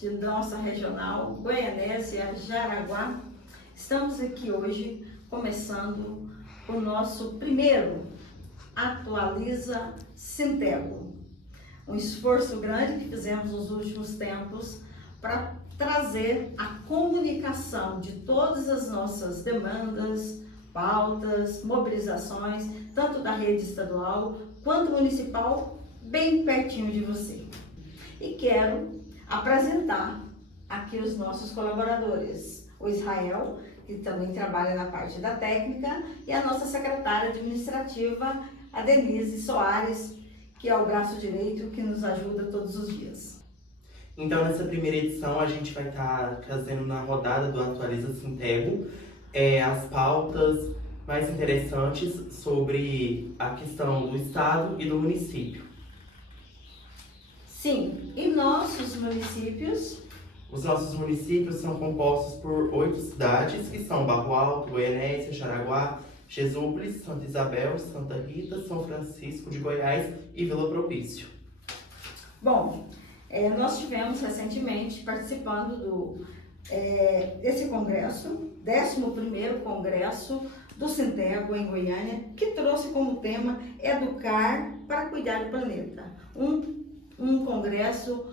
de nossa regional Goianésia, Jaraguá. Estamos aqui hoje começando o nosso primeiro Atualiza Sintego. Um esforço grande que fizemos nos últimos tempos para trazer a comunicação de todas as nossas demandas, pautas, mobilizações, tanto da rede estadual quanto municipal, bem pertinho de você. E quero apresentar aqui os nossos colaboradores, o Israel, que também trabalha na parte da técnica, e a nossa secretária administrativa, a Denise Soares, que é o braço direito que nos ajuda todos os dias. Então, nessa primeira edição, a gente vai estar trazendo na rodada do Atualiza Sintego as pautas mais interessantes sobre a questão do estado e do município. Sim, e nossos municípios? Os nossos municípios são compostos por 8 cidades, que são Barro Alto, Goianésia, Jaraguá, Jesúpolis, Santa Isabel, Santa Rita, São Francisco de Goiás e Vila Propício. Bom, nós tivemos recentemente participando desse congresso, 11º Congresso do Sintego em Goiânia, que trouxe como tema Educar para Cuidar do Planeta. Um congresso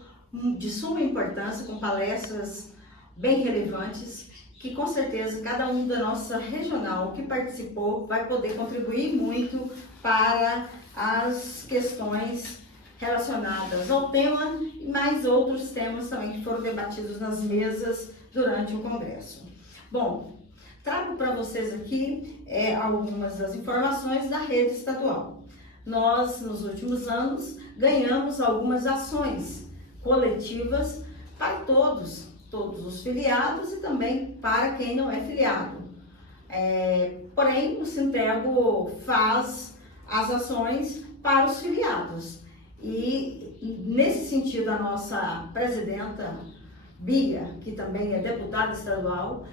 de suma importância, com palestras bem relevantes, que com certeza cada um da nossa regional que participou vai poder contribuir muito para as questões relacionadas ao tema e mais outros temas também que foram debatidos nas mesas durante o congresso. Bom, trago para vocês aqui algumas das informações da rede estadual. Nós, nos últimos anos, ganhamos algumas ações coletivas para todos os filiados e também para quem não é filiado. Porém, o Sintego faz as ações para os filiados. E nesse sentido, a nossa presidenta Bia, que também é deputada estadual,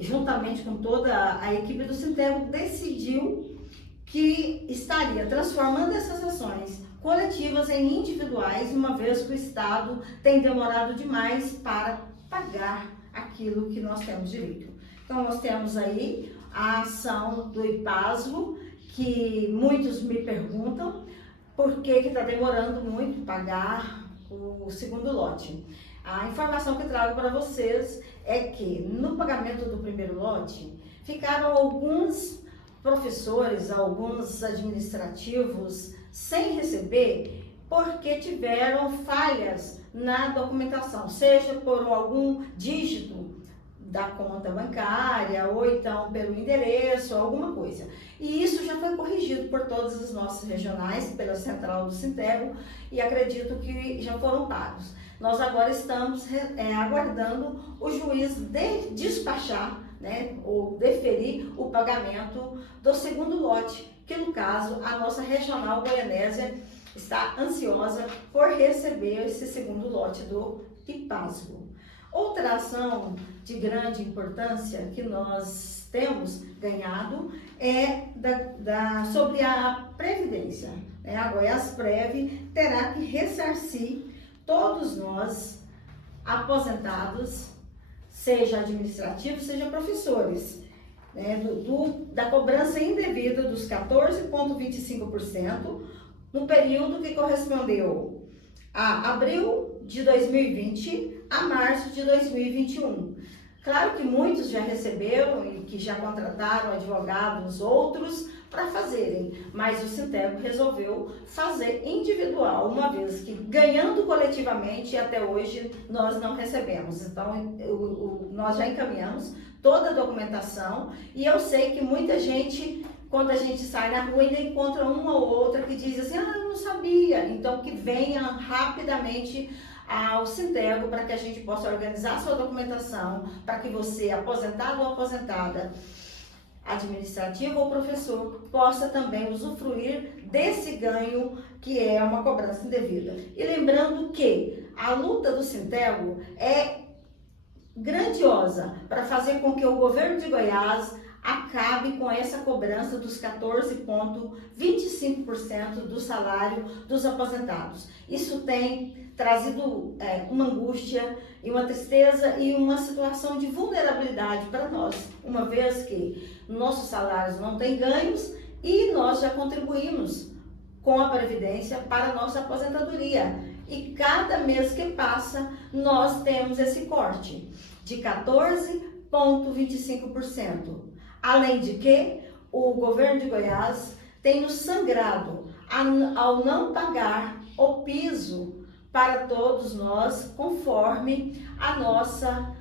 juntamente com toda a equipe do Sintego, decidiu que estaria transformando essas ações coletivas em individuais, uma vez que o Estado tem demorado demais para pagar aquilo que nós temos direito. Então, nós temos aí a ação do IPASGO, que muitos me perguntam por que está demorando muito pagar o segundo lote. A informação que trago para vocês é que no pagamento do primeiro lote ficaram alguns professores, alguns administrativos sem receber porque tiveram falhas na documentação, seja por algum dígito da conta bancária ou então pelo endereço, alguma coisa. E isso já foi corrigido por todas as nossas regionais, pela central do Sintego, e acredito que já foram pagos. Nós agora estamos aguardando o juiz despachar, ou deferir o pagamento do segundo lote, que no caso a nossa regional Goianésia está ansiosa por receber esse segundo lote do IPASGO. Outra ação de grande importância que nós temos ganhado é sobre a Previdência. A Goiásprev terá que ressarcir todos nós aposentados, seja administrativos, seja professores, da cobrança indevida dos 14,25% no período que correspondeu a abril de 2020 a março de 2021. Claro que muitos já receberam e que já contrataram advogados, outros para fazerem, mas o Sintego resolveu fazer individual, uma vez que ganhando coletivamente até hoje nós não recebemos. Então nós já encaminhamos toda a documentação e eu sei que muita gente, quando a gente sai na rua, ainda encontra uma ou outra que diz assim, eu não sabia. Então que venha rapidamente ao Sintego para que a gente possa organizar a sua documentação, para que você, aposentado ou aposentada, administrativo ou professor, possa também usufruir desse ganho que é uma cobrança indevida. E lembrando que a luta do Sintego é grandiosa para fazer com que o governo de Goiás acabe com essa cobrança dos 14,25% do salário dos aposentados. Isso tem trazido uma angústia e uma tristeza e uma situação de vulnerabilidade para nós, uma vez que nossos salários não têm ganhos e nós já contribuímos com a Previdência para a nossa aposentadoria. E cada mês que passa, nós temos esse corte de 14,25%. Além de que o governo de Goiás tem nos sangrado ao não pagar o piso para todos nós, conforme a nossa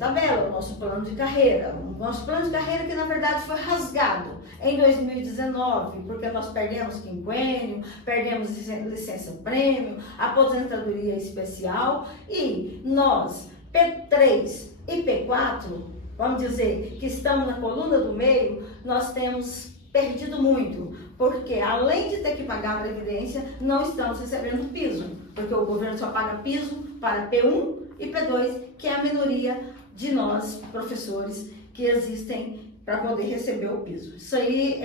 tabela, o nosso plano de carreira. O nosso plano de carreira que, na verdade, foi rasgado em 2019, porque nós perdemos quinquênio, perdemos licença-prêmio, aposentadoria especial, e nós, P3 e P4, vamos dizer que estamos na coluna do meio, nós temos perdido muito, porque além de ter que pagar a Previdência, não estamos recebendo piso, porque o governo só paga piso para P1 e P2, que é a minoria de nós, professores, que existem para poder receber o piso. Isso aí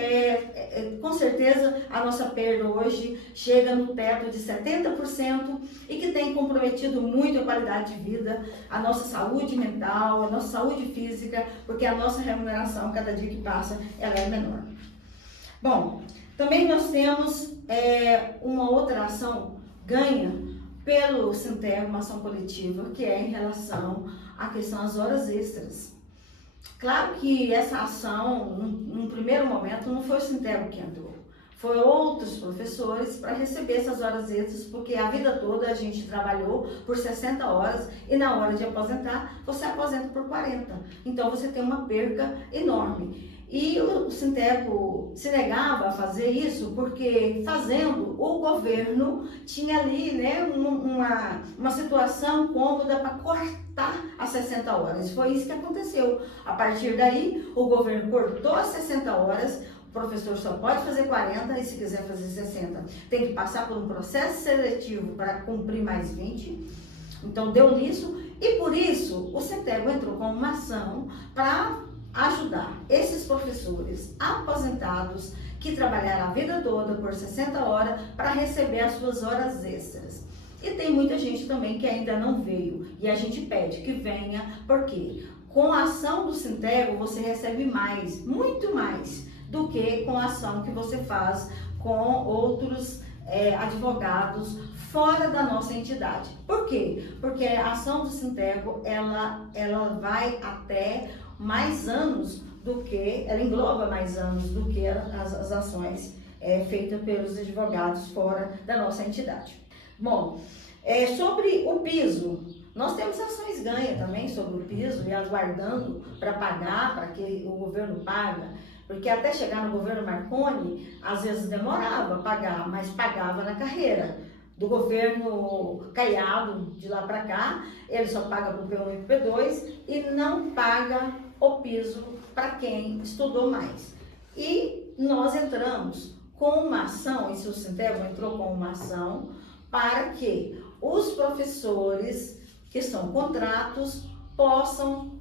com certeza, a nossa perda hoje chega no teto de 70% e que tem comprometido muito a qualidade de vida, a nossa saúde mental, a nossa saúde física, porque a nossa remuneração, cada dia que passa, ela é menor. Bom, também nós temos uma outra ação ganha pelo Sintego, uma ação coletiva, que é em relação à questão das horas extras. Claro que essa ação, num primeiro momento, não foi o Sintego que entrou, foi outros professores para receber essas horas extras, porque a vida toda a gente trabalhou por 60 horas e na hora de aposentar, você aposenta por 40. Então você tem uma perca enorme. E o Sintego se negava a fazer isso porque, fazendo, o governo tinha ali, né, uma situação cômoda para cortar as 60 horas. Foi isso que aconteceu. A partir daí, o governo cortou as 60 horas, o professor só pode fazer 40 e, se quiser fazer 60, tem que passar por um processo seletivo para cumprir mais 20. Então, deu nisso. E, por isso, o Sintego entrou com uma ação para ajudar esses professores aposentados que trabalharam a vida toda por 60 horas para receber as suas horas extras. E tem muita gente também que ainda não veio e a gente pede que venha, porque com a ação do Sintego você recebe mais, muito mais, do que com a ação que você faz com outros advogados fora da nossa entidade. Por quê? Porque a ação do Sintego, ela vai até mais anos do que, ela engloba mais anos do que as ações feitas pelos advogados fora da nossa entidade. Bom, sobre o piso, nós temos ações ganha também sobre o piso e aguardando para pagar, para que o governo paga, porque até chegar no governo Marconi, às vezes demorava a pagar, mas pagava na carreira. Do governo Caiado, de lá para cá, ele só paga para o P1 e P2 e não paga o piso para quem estudou mais. E nós entramos com uma ação, e o Sintego entrou com uma ação para que os professores que são contratos possam,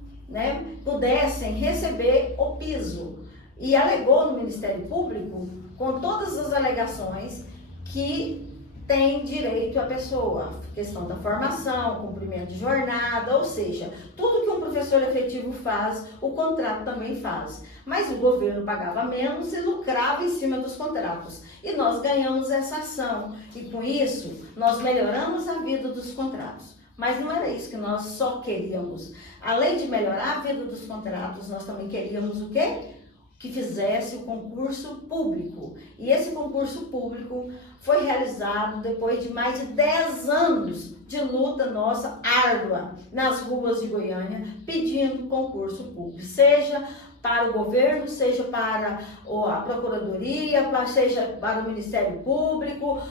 pudessem receber o piso. E alegou no Ministério Público, com todas as alegações, que tem direito a pessoa, questão da formação, cumprimento de jornada, ou seja, tudo que um professor efetivo faz, o contrato também faz. Mas o governo pagava menos e lucrava em cima dos contratos. E nós ganhamos essa ação. E com isso, nós melhoramos a vida dos contratos. Mas não era isso que nós só queríamos. Além de melhorar a vida dos contratos, nós também queríamos o quê? Que fizesse o concurso público. E esse concurso público foi realizado depois de mais de 10 anos de luta nossa árdua nas ruas de Goiânia, pedindo concurso público, seja para o governo, seja para a Procuradoria, seja para o Ministério Público,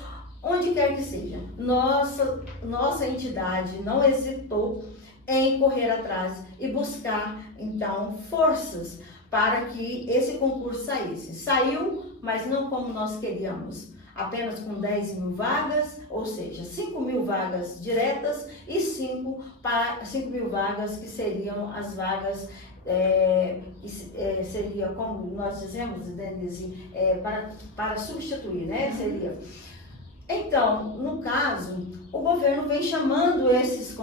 onde quer que seja. Nossa entidade não hesitou em correr atrás e buscar, então, forças para que esse concurso saísse. Saiu, mas não como nós queríamos, apenas com 10 mil vagas, ou seja, 5 mil vagas diretas e 5 mil vagas que seriam as vagas, seria, como nós dizemos, Denise, para substituir, né? Seria Então, no caso, o governo vem chamando esses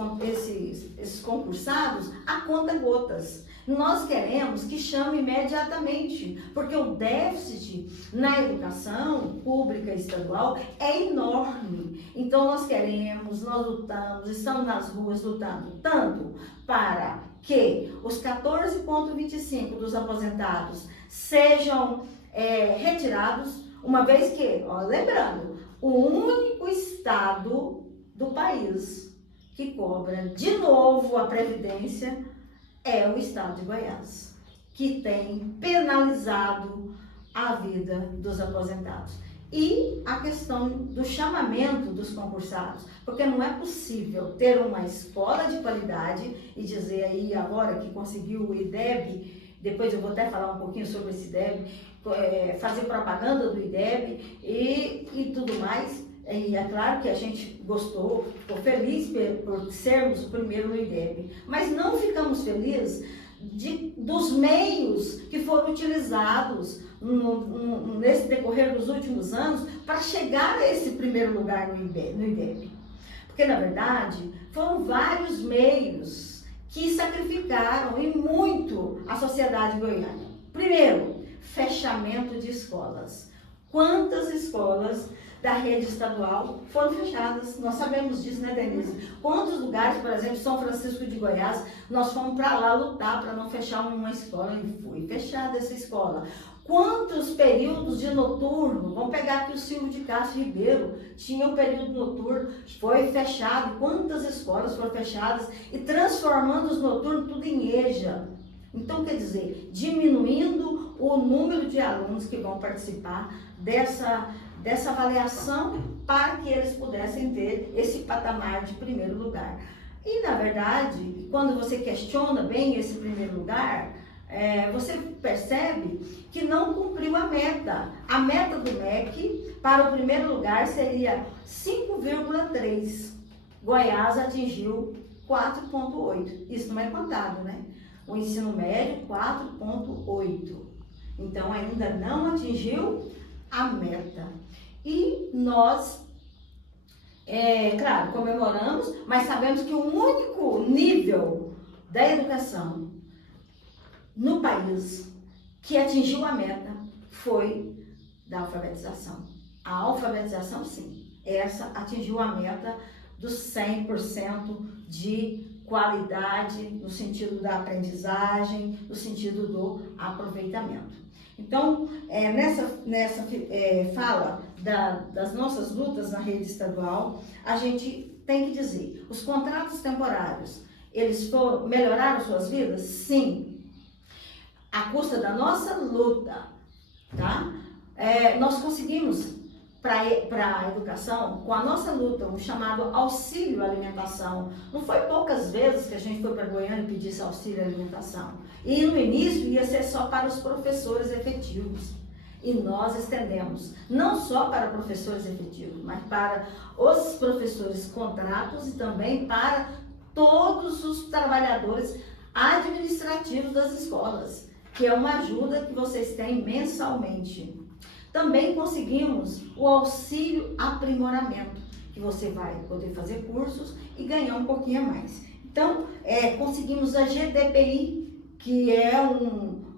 concursados a conta-gotas. Nós queremos que chame imediatamente, porque o déficit na educação pública e estadual é enorme. Então, nós lutamos, estamos nas ruas lutando tanto para que os 14,25 dos aposentados sejam retirados, uma vez que, lembrando, o único estado do país que cobra de novo a Previdência é o estado de Goiás, que tem penalizado a vida dos aposentados. E a questão do chamamento dos concursados, porque não é possível ter uma escola de qualidade e dizer aí agora que conseguiu o IDEB, depois eu vou até falar um pouquinho sobre esse IDEB, fazer propaganda do IDEB e tudo mais. E é claro que a gente gostou, ficou feliz por sermos o primeiro no IDEB, mas não ficamos felizes dos meios que foram utilizados nesse decorrer dos últimos anos para chegar a esse primeiro lugar no IDEB. Porque, na verdade, foram vários meios que sacrificaram e muito a sociedade goiana. Primeiro, fechamento de escolas. Quantas escolas da rede estadual foram fechadas? Nós sabemos disso, né, Denise? Quantos lugares, por exemplo, São Francisco de Goiás, nós fomos para lá lutar para não fechar uma escola e foi fechada essa escola. Quantos períodos de noturno? Vamos pegar aqui o Silvio de Castro Ribeiro, tinha um período noturno, foi fechado. Quantas escolas foram fechadas e transformando os noturnos tudo em EJA? Então, quer dizer, diminuindo o número de alunos que vão participar dessa avaliação para que eles pudessem ter esse patamar de primeiro lugar. E, na verdade, quando você questiona bem esse primeiro lugar, você percebe que não cumpriu a meta. A meta do MEC para o primeiro lugar seria 5,3. Goiás atingiu 4,8. Isso não é contado, né? O ensino médio, 4,8. Então, ainda não atingiu a meta. E nós, claro, comemoramos, mas sabemos que o único nível da educação no país que atingiu a meta foi da alfabetização. A alfabetização, sim, essa atingiu a meta dos 100% de qualidade no sentido da aprendizagem, no sentido do aproveitamento. Então, nessa fala das nossas lutas na rede estadual, a gente tem que dizer, os contratos temporários, eles melhoraram suas vidas? Sim. À custa da nossa luta, tá? Nós conseguimos, para a educação, com a nossa luta, o chamado auxílio alimentação. Não foi poucas vezes que a gente foi para Goiânia e pediu esse auxílio alimentação. E no início ia ser só para os professores efetivos. E nós estendemos, não só para professores efetivos, mas para os professores contratos e também para todos os trabalhadores administrativos das escolas, que é uma ajuda que vocês têm mensalmente. Também conseguimos o auxílio aprimoramento, que você vai poder fazer cursos e ganhar um pouquinho a mais. Então, conseguimos a GDPI, que é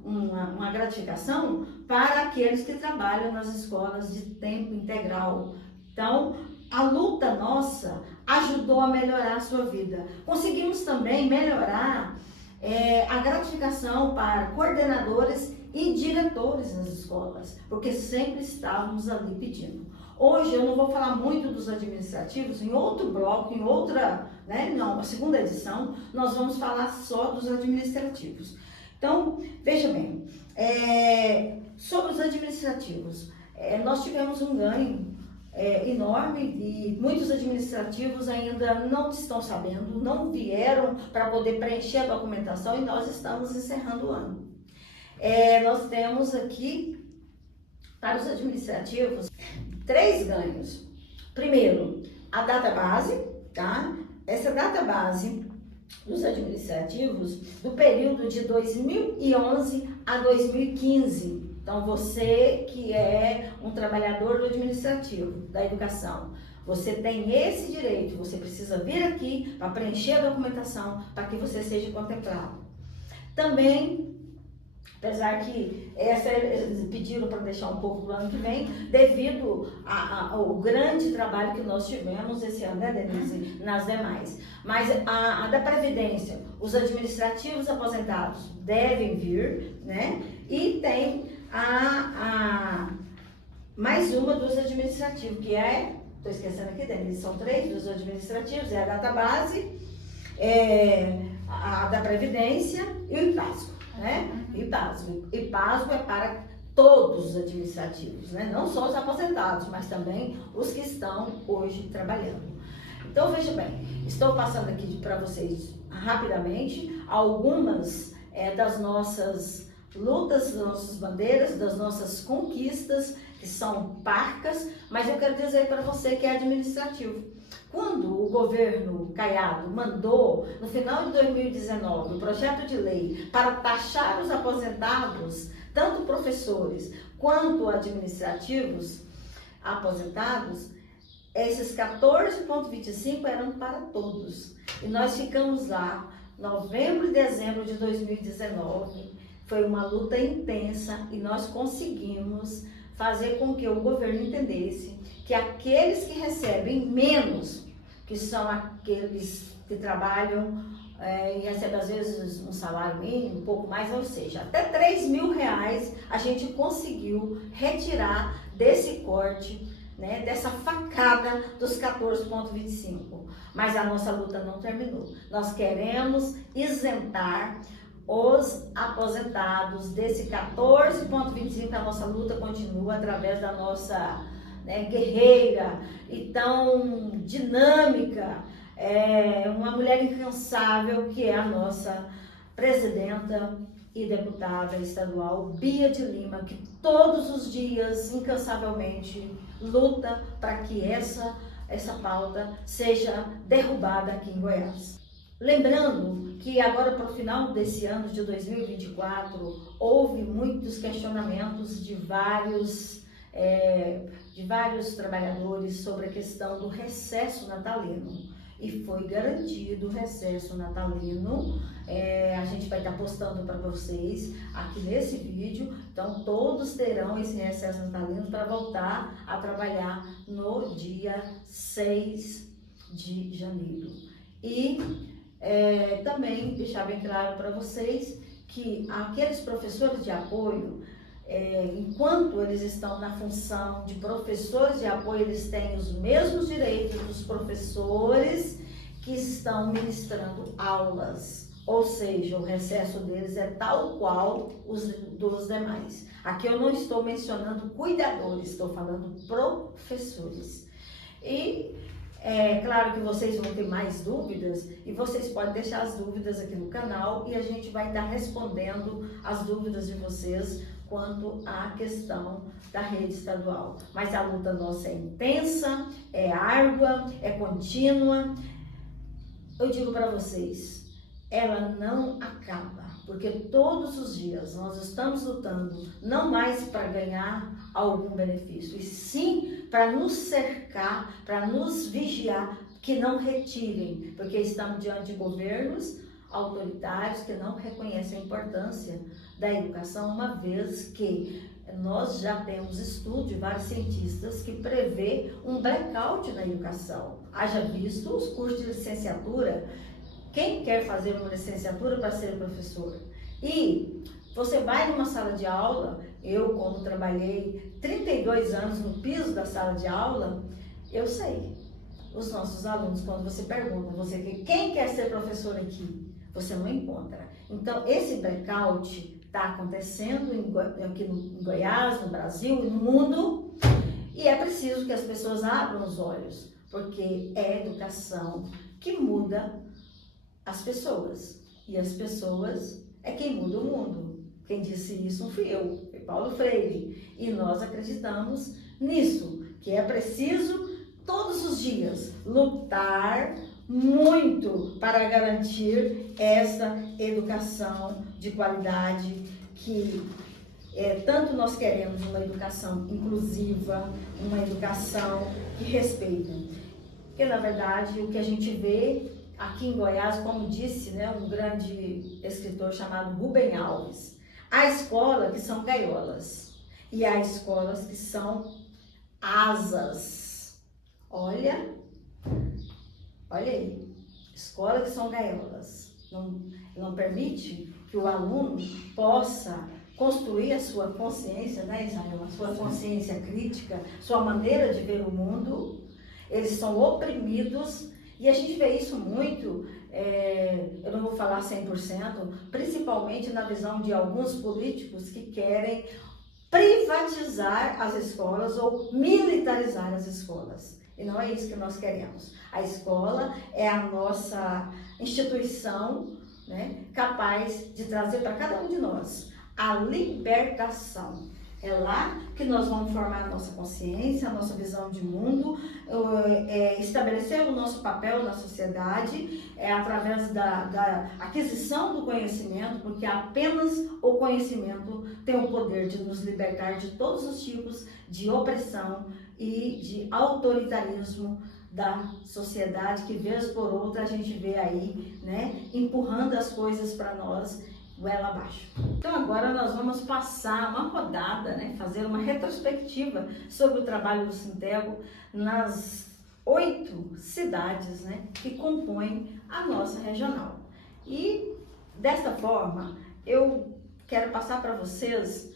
uma gratificação para aqueles que trabalham nas escolas de tempo integral. Então, a luta nossa ajudou a melhorar a sua vida. Conseguimos também melhorar a gratificação para coordenadores e diretores nas escolas, porque sempre estávamos ali pedindo. Hoje eu não vou falar muito dos administrativos, em outro bloco, em outra, a segunda edição, nós vamos falar só dos administrativos. Então, veja bem, sobre os administrativos, nós tivemos um ganho enorme e muitos administrativos ainda não estão sabendo, não vieram para poder preencher a documentação e nós estamos encerrando o ano. Nós temos aqui, para os administrativos, 3 ganhos. Primeiro, a database, tá? Essa database dos administrativos do período de 2011 a 2015, Então, você que é um trabalhador do administrativo, da educação, você tem esse direito, você precisa vir aqui para preencher a documentação para que você seja contemplado. Também, apesar que eles pediram para deixar um pouco para o ano que vem, devido ao grande trabalho que nós tivemos esse ano, né, Denise, nas demais. Mas a da Previdência, os administrativos aposentados devem vir, né? E tem mais uma dos administrativos, que estou esquecendo aqui, Denise, são 3 dos administrativos, é a database, a da Previdência e o IPASGO, né? IPASGO é para todos os administrativos, né? Não só os aposentados, mas também os que estão hoje trabalhando. Então, veja bem, estou passando aqui para vocês rapidamente algumas das nossas lutas, das nossas bandeiras, das nossas conquistas, que são parcas, mas eu quero dizer para você que é administrativo. Quando o governo Caiado mandou, no final de 2019, o projeto de lei para taxar os aposentados, tanto professores quanto administrativos aposentados, esses 14,25 eram para todos. E nós ficamos lá, novembro e dezembro de 2019, foi uma luta intensa e nós conseguimos fazer com que o governo entendesse que aqueles que recebem menos, que são aqueles que trabalham e recebem às vezes um salário mínimo, um pouco mais, ou seja, até R$3.000 a gente conseguiu retirar desse corte, né, dessa facada dos 14,25. Mas a nossa luta não terminou. Nós queremos isentar os aposentados desse 14,25, a nossa luta continua através da nossa guerreira e tão dinâmica, uma mulher incansável que é a nossa presidenta e deputada estadual Bia de Lima, que todos os dias, incansavelmente, luta para que essa pauta seja derrubada aqui em Goiás. Lembrando que agora para o final desse ano de 2024, houve muitos questionamentos de vários trabalhadores sobre a questão do recesso natalino. E foi garantido o recesso natalino. A gente vai estar postando para vocês aqui nesse vídeo. Então, todos terão esse recesso natalino para voltar a trabalhar no dia 6 de janeiro. E também deixar bem claro para vocês que aqueles professores de apoio, enquanto eles estão na função de professores de apoio, eles têm os mesmos direitos dos professores que estão ministrando aulas, ou seja, o recesso deles é tal qual os dos demais. Aqui eu não estou mencionando cuidadores, estou falando professores. E claro que vocês vão ter mais dúvidas e vocês podem deixar as dúvidas aqui no canal e a gente vai estar respondendo as dúvidas de vocês quanto à questão da rede estadual. Mas a luta nossa é intensa, é árdua, é contínua. Eu digo para vocês, ela não acaba, porque todos os dias nós estamos lutando não mais para ganhar algum benefício, e sim para nos cercar, para nos vigiar, que não retirem, porque estamos diante de governos autoritários que não reconhecem a importância da educação, uma vez que nós já temos estudo de vários cientistas que prevê um blackout na educação. Haja visto os cursos de licenciatura. Quem quer fazer uma licenciatura para ser professor? E você vai numa sala de aula, eu como trabalhei 32 anos no piso da sala de aula, eu sei. Os nossos alunos, quando você pergunta, quem quer ser professor aqui? Você não encontra. Então, esse blackout está acontecendo aqui em Goiás, no Brasil e no mundo, e é preciso que as pessoas abram os olhos, porque é a educação que muda as pessoas, e as pessoas é quem muda o mundo. Quem disse isso não fui eu, foi Paulo Freire, e nós acreditamos nisso, que é preciso todos os dias lutar muito para garantir essa educação de qualidade que Tanto nós queremos uma educação inclusiva, uma educação que respeita. Porque, na verdade, o que a gente vê aqui em Goiás, como disse, né, um grande escritor chamado Rubem Alves, há escolas que são gaiolas e há escolas que são asas. Olha aí, escolas que são gaiolas. Não permite que o aluno possa construir a sua consciência, né, Israel? A sua consciência crítica, sua maneira de ver o mundo. Eles são oprimidos e a gente vê isso muito, eu não vou falar 100%, principalmente na visão de alguns políticos que querem privatizar as escolas ou militarizar as escolas. E não é isso que nós queremos. A escola é a nossa instituição, né, capaz de trazer para cada um de nós a libertação. É lá que nós vamos formar a nossa consciência, a nossa visão de mundo, estabelecer o nosso papel na sociedade, através da aquisição do conhecimento, porque apenas o conhecimento tem o poder de nos libertar de todos os tipos de opressão e de autoritarismo da sociedade, que vez por outra a gente vê aí, né, empurrando as coisas para nós goela abaixo. Então agora nós vamos passar uma rodada, né, fazer uma retrospectiva sobre o trabalho do Sintego nas 8 cidades, né, que compõem a nossa regional. E desta forma eu quero passar para vocês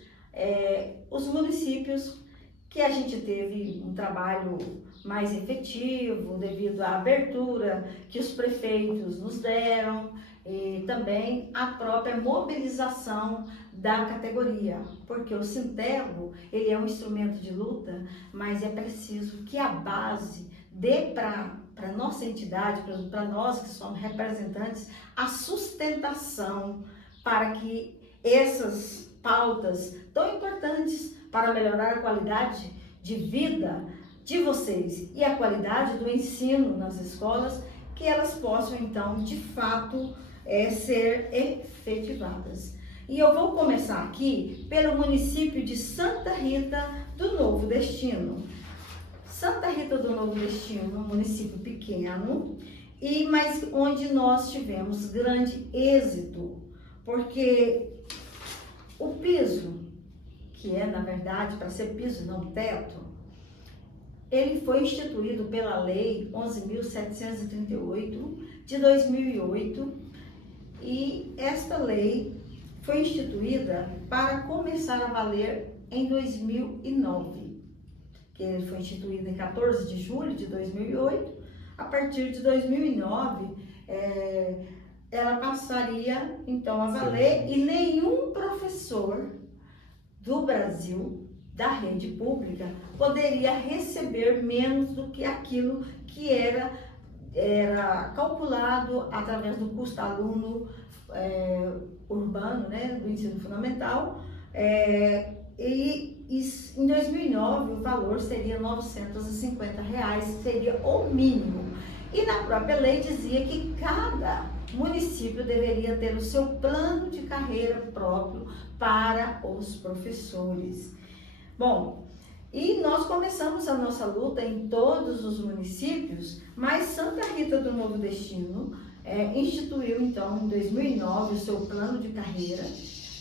os municípios que a gente teve um trabalho mais efetivo devido à abertura que os prefeitos nos deram, e também a própria mobilização da categoria, porque o Sintego, ele é um instrumento de luta, mas é preciso que a base dê para a nossa entidade, para nós que somos representantes, a sustentação para que essas pautas tão importantes para melhorar a qualidade de vida de vocês e a qualidade do ensino nas escolas, que elas possam então, de fato, ser efetivadas. E eu vou começar aqui pelo município de Santa Rita do Novo Destino. Santa Rita do Novo Destino, um município pequeno, mas onde nós tivemos grande êxito, porque o piso, que é na verdade para ser piso não teto, ele foi instituído pela Lei 11.738 de 2008, e esta lei foi instituída para começar a valer em 2009, que ele foi instituído em 14 de julho de 2008. A partir de 2009, ela passaria então a valer, e nenhum professor do Brasil, da rede pública, poderia receber menos do que aquilo que era calculado através do custo aluno urbano, né, do ensino fundamental, e em 2009 o valor seria R$ 950, seria o mínimo. E na própria lei dizia que cada município deveria ter o seu plano de carreira próprio para os professores. Bom, e nós começamos a nossa luta em todos os municípios, mas Santa Rita do Novo Destino instituiu então em 2009 o seu plano de carreira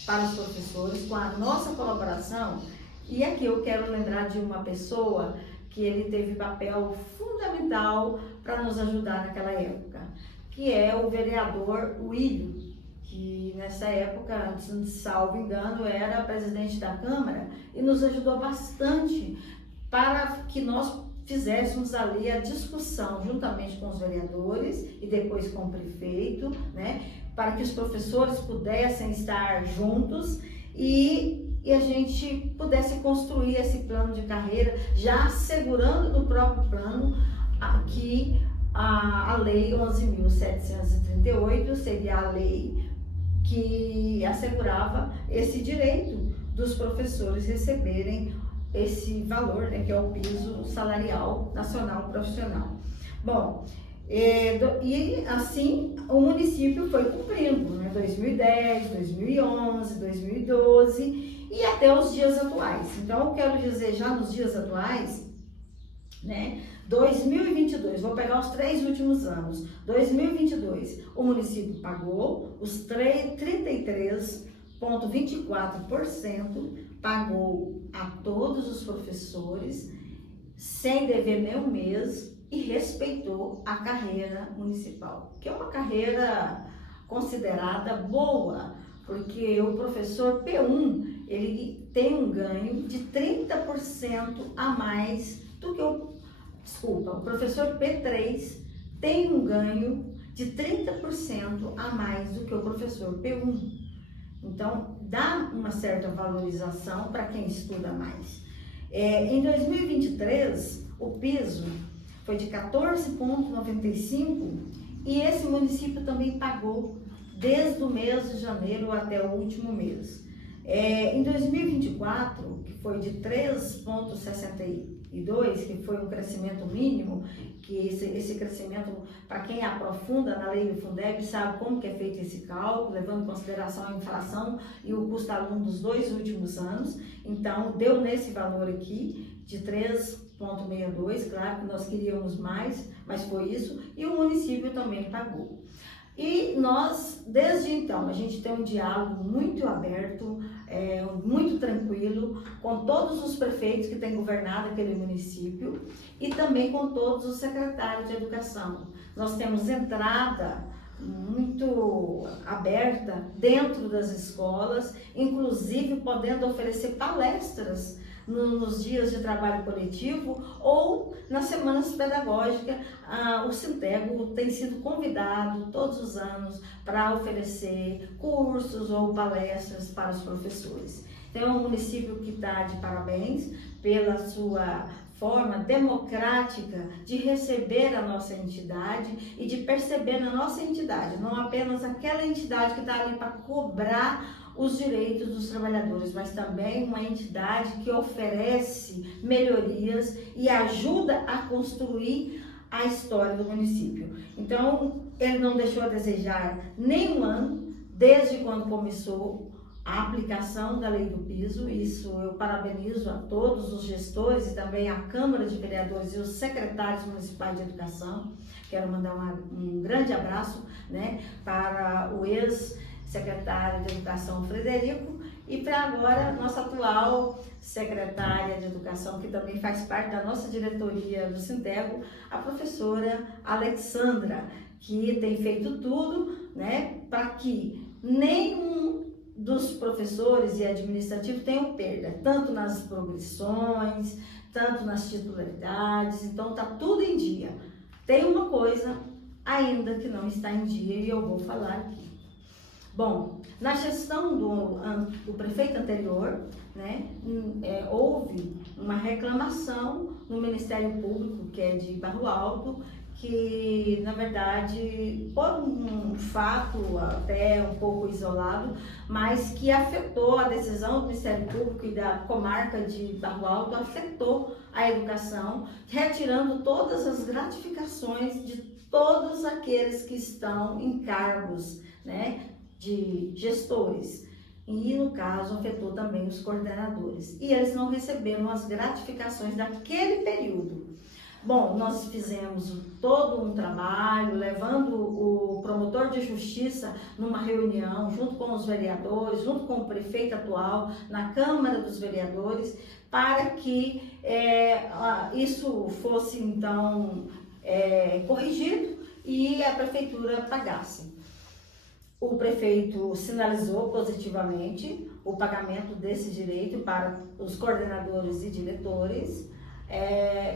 para os professores com a nossa colaboração. E aqui eu quero lembrar de uma pessoa que ele teve papel fundamental para nos ajudar naquela época, que é o vereador Willio, que nessa época, salvo engano, era presidente da Câmara e nos ajudou bastante para que nós fizéssemos ali a discussão juntamente com os vereadores e depois com o prefeito, né, para que os professores pudessem estar juntos e a gente pudesse construir esse plano de carreira, já assegurando no próprio plano que a Lei 11.738 seria a lei que assegurava esse direito dos professores receberem esse valor, né, que é o piso salarial nacional profissional. Bom, e assim o município foi cumprindo, né, 2010, 2011, 2012, e até os dias atuais. Então, eu quero dizer, já nos dias atuais, né, 2022, vou pegar os 3 últimos anos. 2022, o município pagou os 33,24%, pagou a todos os professores, sem dever nem um mês, e respeitou a carreira municipal, que é uma carreira considerada boa, porque o professor P1, ele tem um ganho de 30% a mais do que o professor P3 tem um ganho de 30% a mais do que o professor P1. Então, dá uma certa valorização para quem estuda mais. Em 2023, o piso foi de 14,95 e esse município também pagou desde o mês de janeiro até o último mês. Em 2024, que foi de 3,62, que foi um crescimento mínimo, que esse crescimento, para quem aprofunda na lei do Fundeb, sabe como que é feito esse cálculo, levando em consideração a inflação e o custo aluno dos 2 últimos anos. Então, deu nesse valor aqui de 3,62, claro que nós queríamos mais, mas foi isso, e o município também pagou. E nós, desde então, a gente tem um diálogo muito aberto, muito tranquilo, com todos os prefeitos que têm governado aquele município e também com todos os secretários de educação. Nós temos entrada muito aberta dentro das escolas, inclusive podendo oferecer palestras nos dias de trabalho coletivo ou nas semanas pedagógicas. O Sintego tem sido convidado todos os anos para oferecer cursos ou palestras para os professores. Então, é um município que está de parabéns pela sua forma democrática de receber a nossa entidade e de perceber na nossa entidade, não apenas aquela entidade que está ali para cobrar os direitos dos trabalhadores, mas também uma entidade que oferece melhorias e ajuda a construir a história do município. Então, ele não deixou a desejar nem um ano, desde quando começou a aplicação da lei do piso. Isso eu parabenizo a todos os gestores e também a Câmara de Vereadores e os secretários municipais de educação. Quero mandar um grande abraço, né, para o ex-secretário de Educação, Frederico, e para agora nossa atual secretária de Educação, que também faz parte da nossa diretoria do Sintego, a professora Alexandra, que tem feito tudo, né, para que nenhum dos professores e administrativos tenham perda, tanto nas progressões, tanto nas titularidades. Então tá tudo em dia. Tem uma coisa ainda que não está em dia e eu vou falar aqui. Bom, na gestão do prefeito anterior, né, houve uma reclamação no Ministério Público, que é de Barro Alto, que, na verdade, por um fato até um pouco isolado, mas que afetou a decisão do Ministério Público e da comarca de Barro Alto, afetou a educação, retirando todas as gratificações de todos aqueles que estão em cargos, né, de gestores. E, no caso, afetou também os coordenadores. E eles não receberam as gratificações daquele período. Bom, nós fizemos todo um trabalho, levando o promotor de justiça numa reunião, junto com os vereadores, junto com o prefeito atual, na Câmara dos Vereadores, para que isso fosse, então, corrigido e a prefeitura pagasse. O prefeito sinalizou positivamente o pagamento desse direito para os coordenadores e diretores.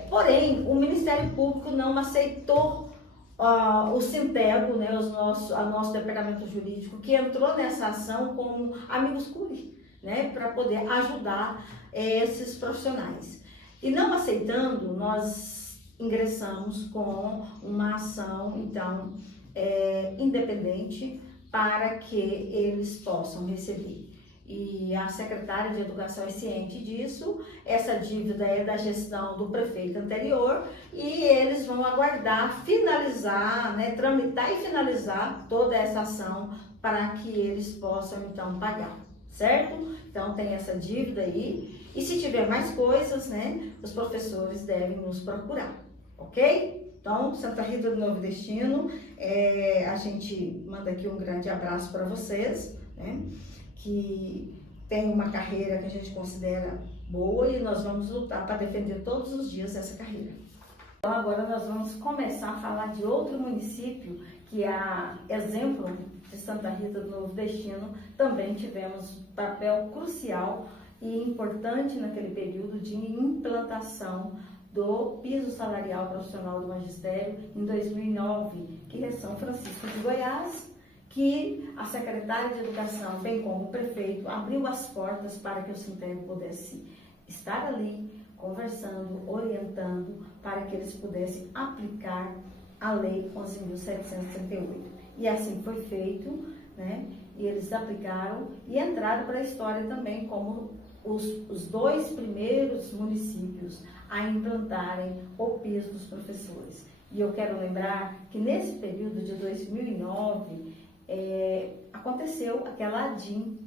Porém, o Ministério Público não aceitou o Sintego, né, o nosso departamento jurídico, que entrou nessa ação como amigos curi, né, para poder ajudar esses profissionais. E não aceitando, nós ingressamos com uma ação, então, independente, para que eles possam receber. E a secretária de Educação é ciente disso. Essa dívida é da gestão do prefeito anterior e eles vão aguardar finalizar, né, tramitar e finalizar toda essa ação para que eles possam então pagar, certo? Então tem essa dívida aí. E se tiver mais coisas, né, os professores devem nos procurar, ok? Então, Santa Rita do Novo Destino, a gente manda aqui um grande abraço para vocês, né, que tem uma carreira que a gente considera boa e nós vamos lutar para defender todos os dias essa carreira. Então, agora nós vamos começar a falar de outro município que, a exemplo de Santa Rita do Novo Destino, também tivemos papel crucial e importante naquele período de implantação do piso salarial profissional do magistério em 2009, que é São Francisco de Goiás, que a secretária de Educação, bem como o prefeito, abriu as portas para que o Sinteg pudesse estar ali, conversando, orientando, para que eles pudessem aplicar a Lei 11.738. E assim foi feito, né? E eles aplicaram e entraram para a história também como os dois primeiros municípios a implantarem o piso dos professores. E eu quero lembrar que nesse período de 2009, aconteceu aquela ADIM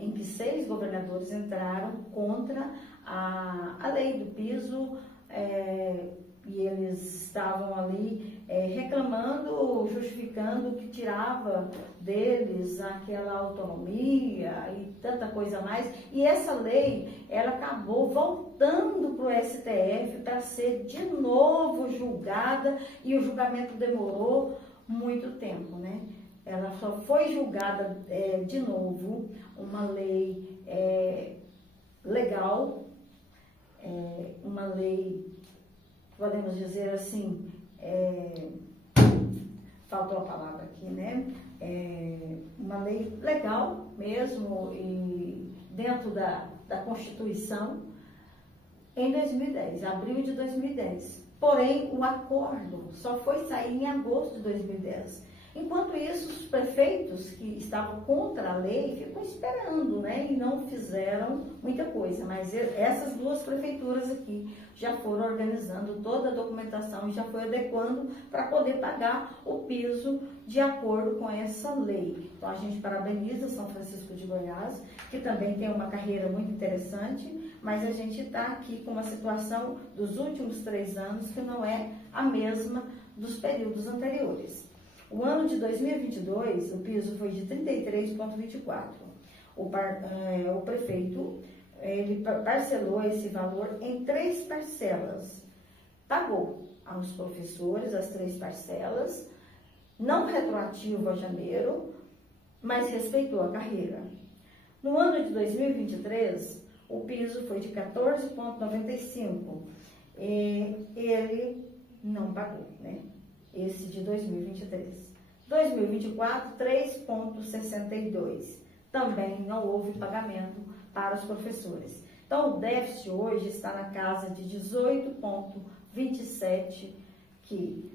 em que 6 governadores entraram contra a lei do piso, e eles estavam ali reclamando, justificando que tirava deles aquela autonomia e tanta coisa mais. E essa lei, ela acabou voltando para o STF para ser de novo julgada, e o julgamento demorou muito tempo, né? Ela só foi julgada de novo, uma lei legal, uma lei, podemos dizer assim, faltou a palavra aqui, né? Uma lei legal mesmo, e dentro da Constituição, em 2010, abril de 2010. Porém, o acordo só foi sair em agosto de 2010. Enquanto isso, os prefeitos que estavam contra a lei ficam esperando, né? E não fizeram muita coisa. Mas essas duas prefeituras aqui já foram organizando toda a documentação e já foi adequando para poder pagar o piso de acordo com essa lei. Então, a gente parabeniza São Francisco de Goiás, que também tem uma carreira muito interessante, mas a gente está aqui com uma situação dos últimos 3 anos que não é a mesma dos períodos anteriores. O ano de 2022, o piso foi de 33,24. O prefeito, ele parcelou esse valor em 3 parcelas. Pagou aos professores as 3 parcelas, não retroativo a janeiro, mas respeitou a carreira. No ano de 2023, o piso foi de 14,95. Ele não pagou, né? Esse de 2023. 2024, 3,62. Também não houve pagamento para os professores. Então, o déficit hoje está na casa de 18,27, que,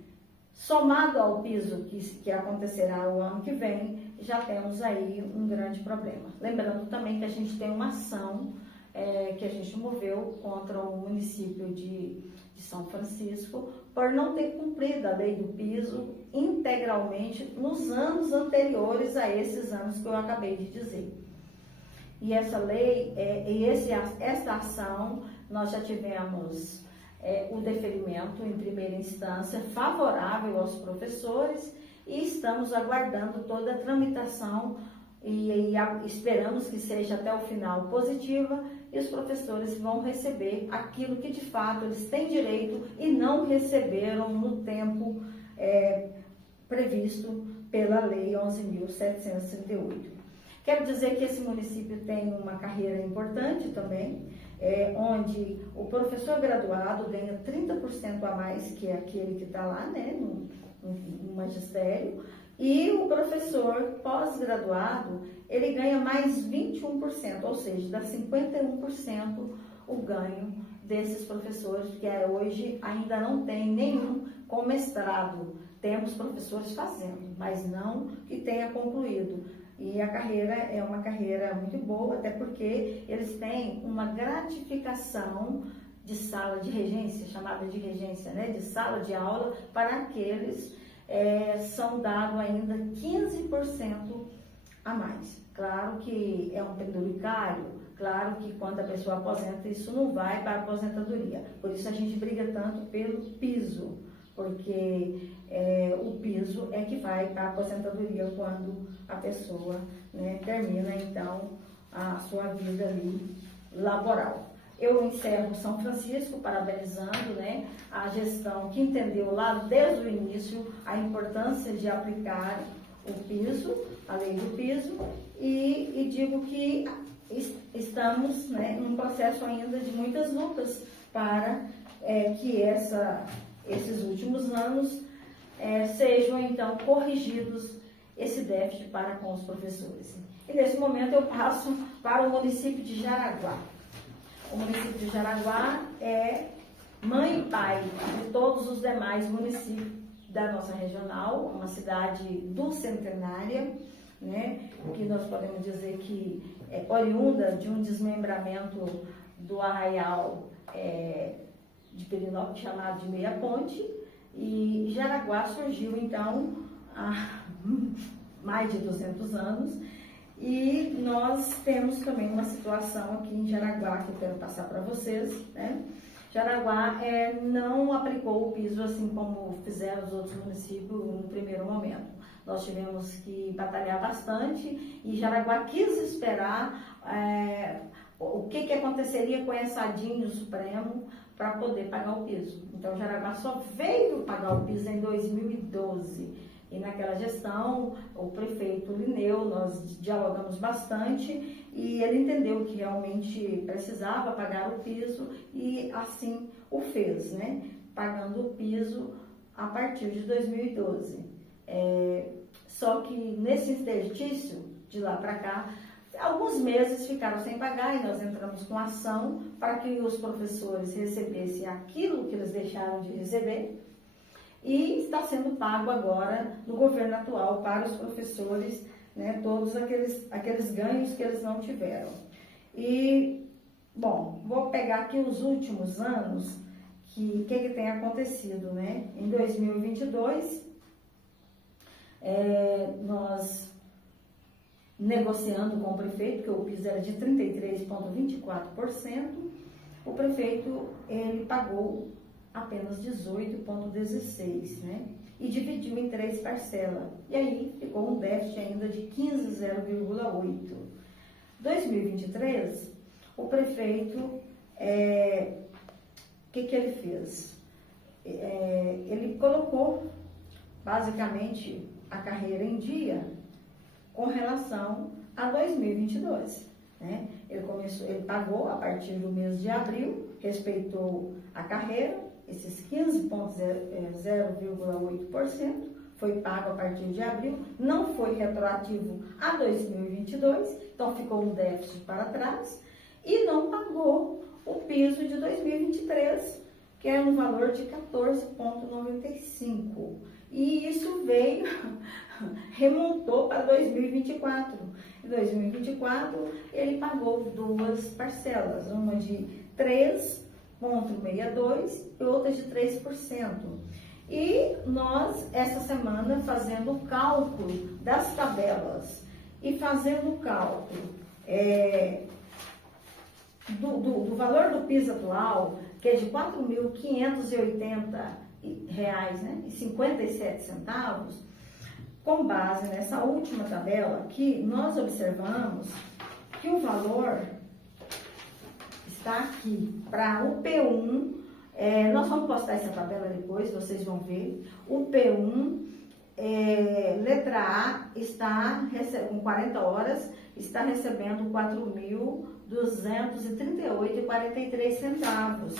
somado ao piso que acontecerá o ano que vem, já temos aí um grande problema. Lembrando também que a gente tem uma ação que a gente moveu contra o município de São Francisco por não ter cumprido a lei do piso integralmente nos anos anteriores a esses anos que eu acabei de dizer. E essa lei, esta ação, nós já tivemos o deferimento em primeira instância favorável aos professores e estamos aguardando toda a tramitação e esperamos que seja até o final positiva, e os professores vão receber aquilo que de fato eles têm direito e não receberam no tempo previsto pela Lei 11.738. Quero dizer que esse município tem uma carreira importante também, onde o professor graduado ganha 30% a mais que aquele que está lá, né, no magistério, e o professor pós-graduado, ele ganha mais 21%, ou seja, dá 51% o ganho desses professores, que hoje ainda não tem nenhum com mestrado. Temos professores fazendo, mas não que tenha concluído. E a carreira é uma carreira muito boa, até porque eles têm uma gratificação de sala de regência, chamada de regência, né, de sala de aula, para aqueles são dados ainda 15% a mais. Claro que é um penduricário, claro que quando a pessoa aposenta, isso não vai para a aposentadoria. Por isso a gente briga tanto pelo piso, porque o piso é que vai para a aposentadoria quando a pessoa, né, termina, então, a sua vida ali laboral. Eu encerro São Francisco parabenizando, né, a gestão que entendeu lá desde o início a importância de aplicar o piso, a lei do piso, e digo que estamos, né, num processo ainda de muitas lutas para que esses últimos anos sejam então corrigidos esse déficit para com os professores. E nesse momento eu passo para o município de Jaraguá. O município de Jaraguá é mãe e pai de todos os demais municípios da nossa regional, uma cidade ducentenária, né, que nós podemos dizer que é oriunda de um desmembramento do arraial de Perinópolis, chamado de Meia Ponte, e Jaraguá surgiu então há mais de 200 anos, e nós temos também uma situação aqui em Jaraguá que eu quero passar para vocês, né? Jaraguá não aplicou o piso assim como fizeram os outros municípios no primeiro momento. Nós tivemos que batalhar bastante e Jaraguá quis esperar o que aconteceria com o Sadinho Supremo para poder pagar o piso. Então Jaraguá só veio pagar o piso em 2012. E naquela gestão, o prefeito Lineu, nós dialogamos bastante e ele entendeu que realmente precisava pagar o piso e assim o fez, né? Pagando o piso a partir de 2012. Só que nesse interstício, de lá para cá, alguns meses ficaram sem pagar e nós entramos com ação para que os professores recebessem aquilo que eles deixaram de receber. E está sendo pago agora no governo atual para os professores, né, todos aqueles ganhos que eles não tiveram. E, bom, vou pegar aqui os últimos anos, que tem acontecido, né? Em 2022, nós negociando com o prefeito, que o piso era de 33,24%, o prefeito, ele pagou apenas 18,16%, né? E dividiu em 3 parcelas. E aí ficou um déficit ainda de 15,08%. 2023, o prefeito, o que ele fez? Ele colocou, basicamente, a carreira em dia com relação a 2022, né? Ele pagou a partir do mês de abril, respeitou a carreira, esses 15,0,8% foi pago a partir de abril, não foi retroativo a 2022, então ficou um déficit para trás, e não pagou o piso de 2023, que é um valor de 14,95%. E isso veio, remontou para 2024. Em 2024, ele pagou 2 parcelas, uma de 3,62% e outra de 3%. E nós, essa semana, fazendo o cálculo das tabelas e fazendo o cálculo do valor do piso atual, que é de R$ 4.580, né, e 57 centavos, com base nessa última tabela aqui, nós observamos que o valor está aqui para o P1, nós vamos postar essa tabela depois, vocês vão ver. O P1, letra A, está com 40 horas, está recebendo 4.238,43 centavos.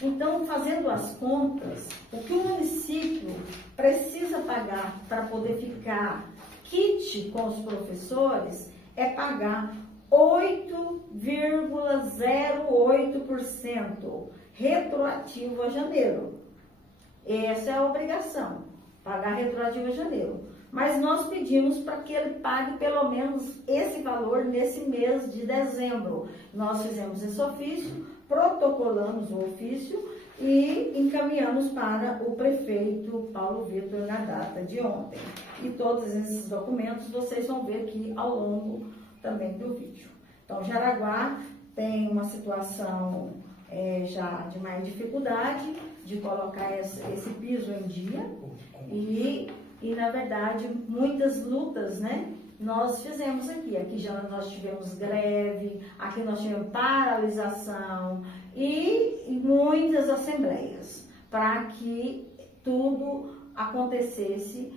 Então, fazendo as contas, o que o município precisa pagar para poder ficar kit com os professores é pagar 8,08% retroativo a janeiro. Essa é a obrigação, pagar retroativo a janeiro. mas nós pedimos para que ele pague pelo menos esse valor nesse mês de dezembro. Nós fizemos esse ofício, protocolamos o ofício e encaminhamos para o prefeito Paulo Vitor na data de ontem. E todos esses documentos vocês vão ver aqui ao longo também do vídeo. Então, Jaraguá tem uma situação já de mais dificuldade de colocar esse piso em dia e na verdade, muitas lutas, né? Nós fizemos aqui. Aqui já nós tivemos greve, aqui nós tivemos paralisação e muitas assembleias para que tudo acontecesse,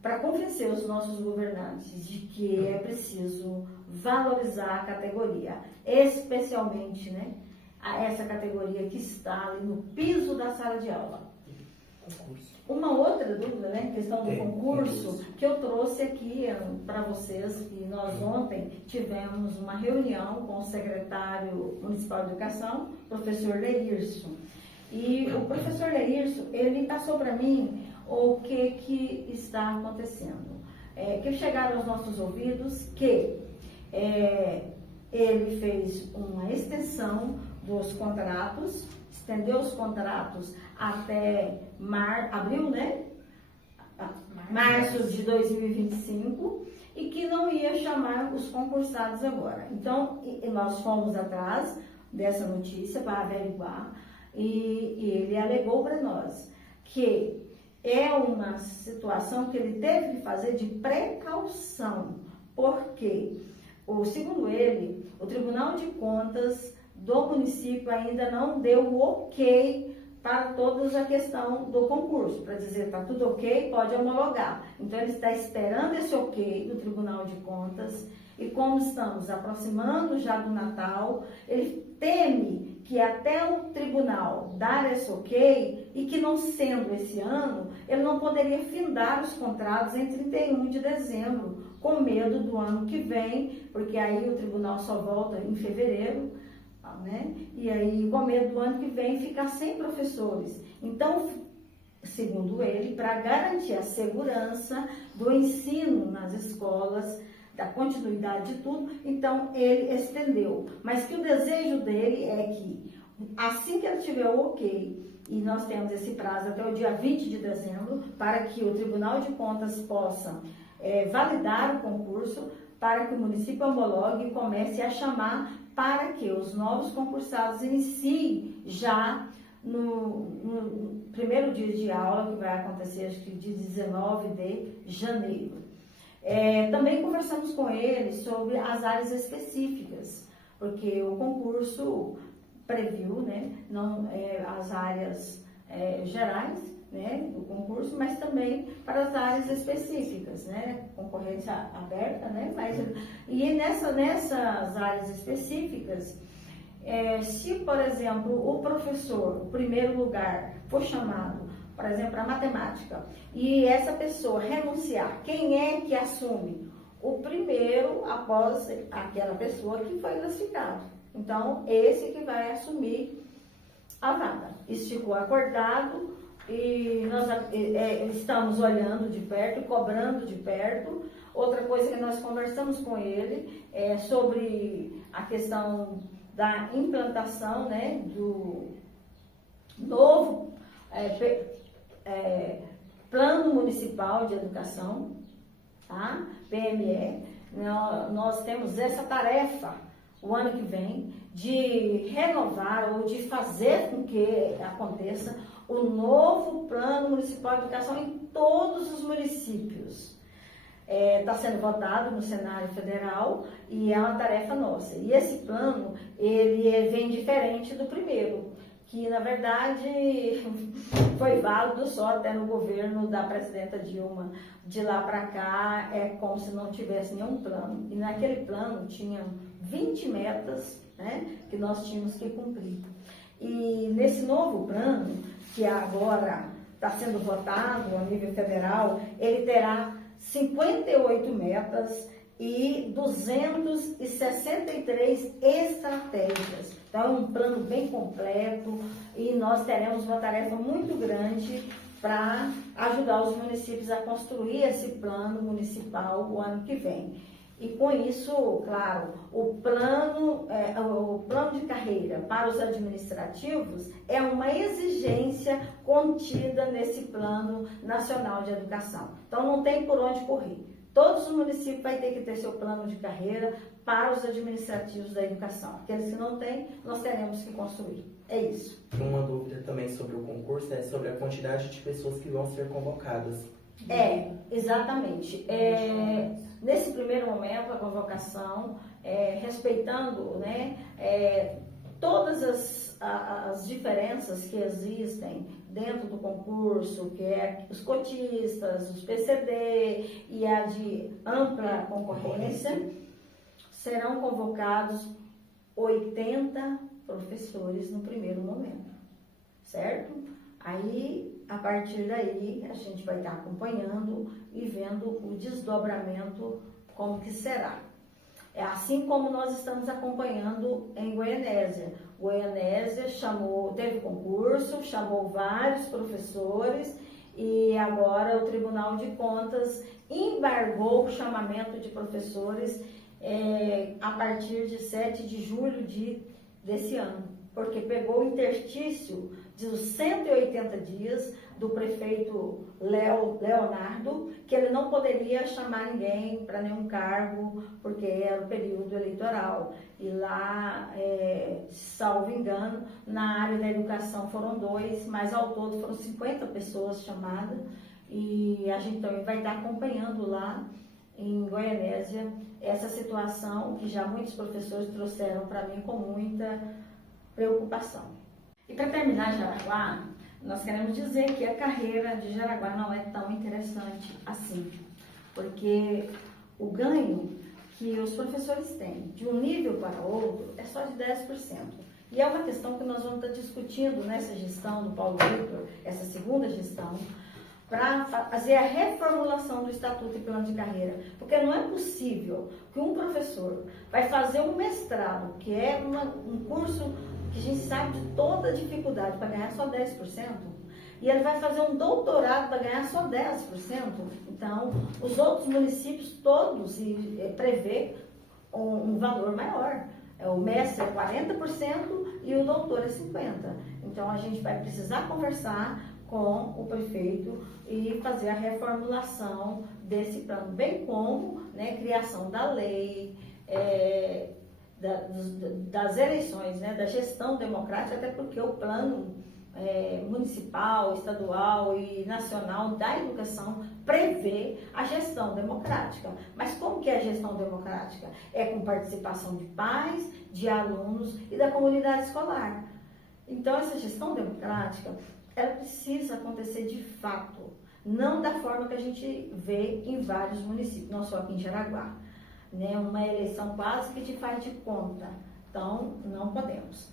para convencer os nossos governantes de que é preciso valorizar a categoria, especialmente, né, essa categoria que está ali no piso da sala de aula. Uma outra dúvida, né, questão do concurso, que eu trouxe aqui para vocês, que nós ontem tivemos uma reunião com o secretário municipal de educação, professor Leirson. E o professor Leirson, ele passou para mim o que está acontecendo. Que chegaram aos nossos ouvidos que ele fez uma extensão dos contratos, estendeu os contratos até abril, né? Março de 2025, e que não ia chamar os concursados agora. Então, nós fomos atrás dessa notícia para averiguar, e ele alegou para nós que é uma situação que ele teve que fazer de precaução, porque, segundo ele, o Tribunal de Contas do município ainda não deu o ok para toda a questão do concurso, para dizer, está tudo ok, pode homologar. Então, ele está esperando esse ok do Tribunal de Contas, e como estamos aproximando já do Natal, ele teme que até o tribunal dar esse ok, e que não sendo esse ano, ele não poderia findar os contratos em 31 de dezembro, com medo do ano que vem, porque aí o tribunal só volta em fevereiro, né? E aí, com medo do ano que vem, ficar sem professores. Então, segundo ele, para garantir a segurança do ensino nas escolas, da continuidade de tudo, então ele estendeu. Mas que o desejo dele é que, assim que ele tiver o ok, e nós temos esse prazo até o dia 20 de dezembro, para que o Tribunal de Contas possa validar o concurso, para que o município homologue e comece a chamar para que os novos concursados iniciem já no primeiro dia de aula, que vai acontecer, acho que dia 19 de janeiro. Também conversamos com ele sobre as áreas específicas, porque o concurso previu, né, não, as áreas gerais, né, do concurso, mas também para as áreas específicas, né, concorrência aberta, né, e nessas áreas específicas, se, por exemplo, o professor, o primeiro lugar, for chamado, por exemplo, para matemática, e essa pessoa renunciar, quem é que assume? O primeiro após aquela pessoa que foi classificado. Então, esse que vai assumir a vaga. Isso ficou acordado e nós estamos olhando de perto, cobrando de perto. Outra coisa que nós conversamos com ele é sobre a questão da implantação, né, do novo Plano Municipal de Educação, tá? PME. Nós temos essa tarefa o ano que vem de renovar ou de fazer com que aconteça o novo Plano Municipal de Educação em todos os municípios. Está sendo votado no Senado Federal e é uma tarefa nossa. E esse plano, ele vem diferente do primeiro, que na verdade foi válido só até no governo da presidenta Dilma. De lá para cá é como se não tivesse nenhum plano. E naquele plano tinham 20 metas, né, que nós tínhamos que cumprir. E nesse novo plano, que agora está sendo votado a nível federal, ele terá 58 metas e 263 estratégias. Então, é um plano bem completo e nós teremos uma tarefa muito grande para ajudar os municípios a construir esse plano municipal o ano que vem. E com isso, claro, o plano de carreira para os administrativos é uma exigência contida nesse Plano Nacional de Educação. Então não tem por onde correr. Todos os municípios vão ter que ter seu plano de carreira para os administrativos da educação. Aqueles que não têm, nós teremos que construir. É isso. Uma dúvida também sobre o concurso é sobre a quantidade de pessoas que vão ser convocadas. Exatamente. Nesse primeiro momento, a convocação, respeitando, né, todas as diferenças que existem dentro do concurso, que é os cotistas, os PCD e a de ampla concorrência, serão convocados 80 professores no primeiro momento, certo? Aí, a partir daí, a gente vai estar acompanhando e vendo o desdobramento, como que será. É assim como nós estamos acompanhando em Goianésia. Goianésia teve concurso, chamou vários professores e agora o Tribunal de Contas embargou o chamamento de professores a partir de 7 de julho desse ano, porque pegou o interstício dos 180 dias do prefeito Leonardo, que ele não poderia chamar ninguém para nenhum cargo, porque era o período eleitoral. E lá, salvo engano, na área da educação foram 2, mas ao todo foram 50 pessoas chamadas, e a gente também vai estar acompanhando lá em Goianésia essa situação que já muitos professores trouxeram para mim com muita preocupação. E para terminar, Jaraguá, nós queremos dizer que a carreira de Jaraguá não é tão interessante assim, porque o ganho que os professores têm de um nível para outro é só de 10%. E é uma questão que nós vamos estar discutindo nessa gestão do Paulo Vitor, essa segunda gestão, para fazer a reformulação do Estatuto e Plano de Carreira. Porque não é possível que um professor vai fazer um mestrado, que é um curso que a gente sabe de toda a dificuldade, para ganhar só 10%, e ele vai fazer um doutorado para ganhar só 10%. Então, os outros municípios todos prevê um valor maior. O mestre é 40% e o doutor é 50%. Então, a gente vai precisar conversar com o prefeito e fazer a reformulação desse plano, bem como, né, criação da lei, das eleições, né, da gestão democrática, até porque o plano municipal, estadual e nacional da educação prevê a gestão democrática. Mas como que é a gestão democrática? É com participação de pais, de alunos e da comunidade escolar. Então, essa gestão democrática, ela precisa acontecer de fato, não da forma que a gente vê em vários municípios, não só aqui em Jaraguá, né? Uma eleição quase que te faz de conta. Então, não podemos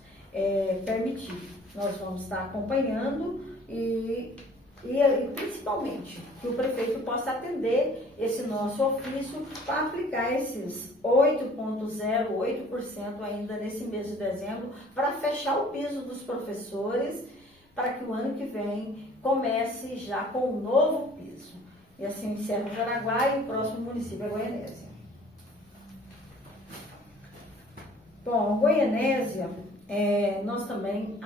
permitir. Nós vamos estar acompanhando e principalmente que o prefeito possa atender esse nosso ofício para aplicar esses 8,08% ainda nesse mês de dezembro, para fechar o piso dos professores, para que o ano que vem comece já com um novo piso. E assim encerra o Jaraguá e o próximo município é Goianésia. Bom, Goianésia, nós também,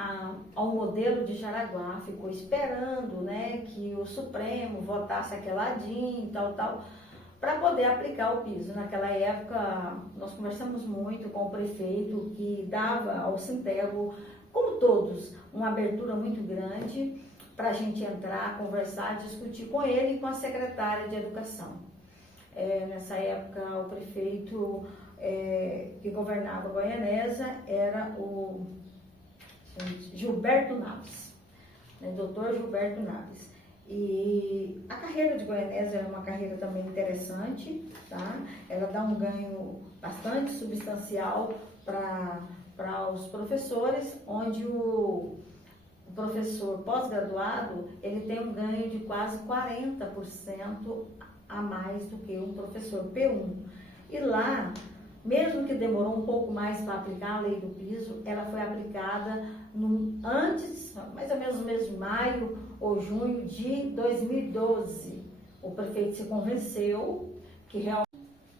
ao modelo de Jaraguá, ficou esperando, né, que o Supremo votasse aquela DIN, tal, para poder aplicar o piso. Naquela época, nós conversamos muito com o prefeito, que dava ao Sintego, como todos, uma abertura muito grande para a gente entrar, conversar, discutir com ele e com a secretária de Educação. Nessa época, o prefeito que governava Goianésia era o Gilberto Naves, né, doutor Gilberto Naves. E a carreira de Goianésia é uma carreira também interessante, tá? Ela dá um ganho bastante substancial para os professores, onde o professor pós-graduado, ele tem um ganho de quase 40% a mais do que um professor P1. E lá, mesmo que demorou um pouco mais para aplicar a lei do piso, ela foi aplicada antes, mais ou menos no mês de maio ou junho de 2012. O prefeito se convenceu que realmente,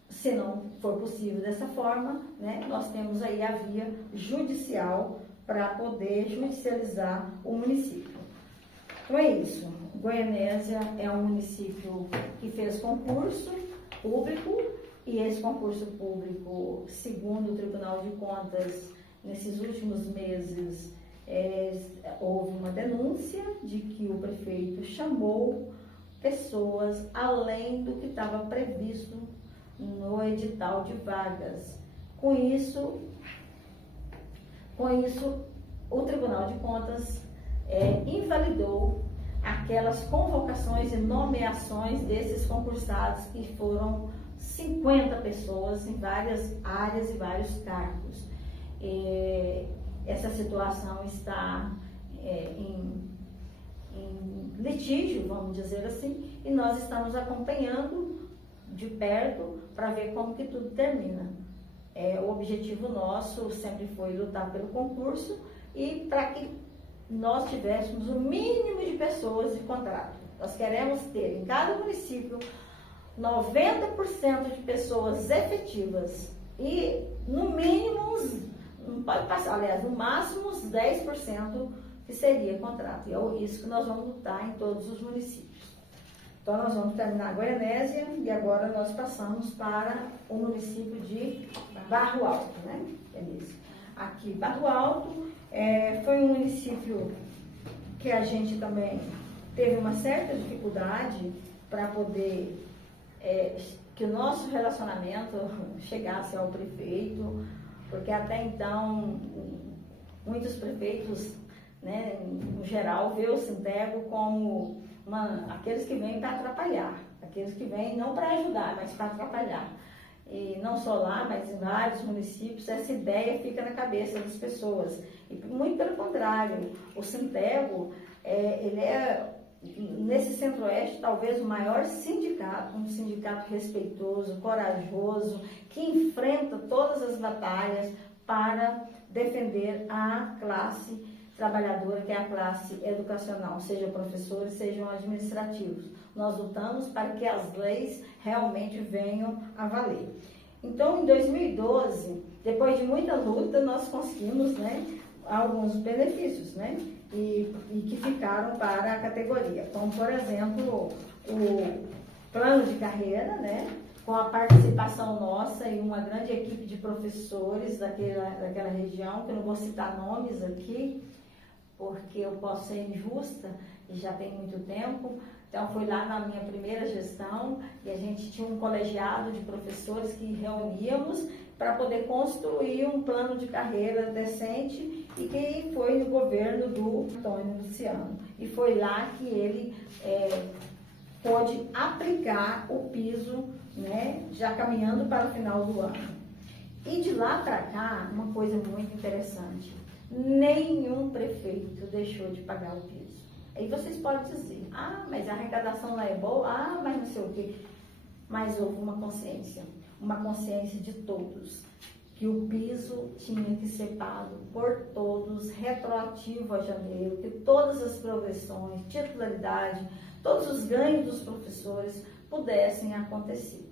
se não for possível dessa forma, né, nós temos aí a via judicial para poder judicializar o município. Então é isso. Goianésia é um município que fez concurso público, e esse concurso público, segundo o Tribunal de Contas, nesses últimos meses, houve uma denúncia de que o prefeito chamou pessoas além do que estava previsto no edital de vagas. Com isso, o Tribunal de Contas invalidou aquelas convocações e nomeações desses concursados, que foram 50 pessoas em várias áreas e vários cargos. Essa situação está em litígio, vamos dizer assim, e nós estamos acompanhando de perto para ver como que tudo termina. O objetivo nosso sempre foi lutar pelo concurso e para que nós tivéssemos o mínimo de pessoas de contrato. Nós queremos ter em cada município 90% de pessoas efetivas e no mínimo, não pode passar, aliás, no máximo uns 10% que seria contrato. E é isso que nós vamos lutar em todos os municípios. Então nós vamos terminar Goianésia e agora nós passamos para o município de Barro Alto, né? É isso. Aqui, Barro Alto foi um município que a gente também teve uma certa dificuldade para poder que o nosso relacionamento chegasse ao prefeito, porque até então muitos prefeitos, né, no geral, vê o Sintego como aqueles que vêm para atrapalhar, aqueles que vêm não para ajudar, mas para atrapalhar. E não só lá, mas em vários municípios, essa ideia fica na cabeça das pessoas. E muito pelo contrário, o Sintego, ele nesse Centro-Oeste, talvez o maior sindicato, um sindicato respeitoso, corajoso, que enfrenta todas as batalhas para defender a classe trabalhadora, que é a classe educacional, seja professores, sejam administrativos. Nós lutamos para que as leis realmente venham a valer. Então, em 2012, depois de muita luta, nós conseguimos, né, alguns benefícios, né, e que ficaram para a categoria, como, por exemplo, o plano de carreira, né, com a participação nossa e uma grande equipe de professores daquela região, que eu não vou citar nomes aqui, porque eu posso ser injusta, e já tem muito tempo. Então, foi lá na minha primeira gestão, e a gente tinha um colegiado de professores que reuníamos para poder construir um plano de carreira decente, e que foi no governo do Antônio Luciano. E foi lá que ele pôde aplicar o piso, né, já caminhando para o final do ano. E de lá para cá, uma coisa muito interessante: nenhum prefeito deixou de pagar o piso. Aí vocês podem dizer, mas a arrecadação lá é boa, mas não sei o quê. Mas houve uma consciência de todos, que o piso tinha que ser pago por todos, retroativo a janeiro, que todas as progressões, titularidade, todos os ganhos dos professores pudessem acontecer.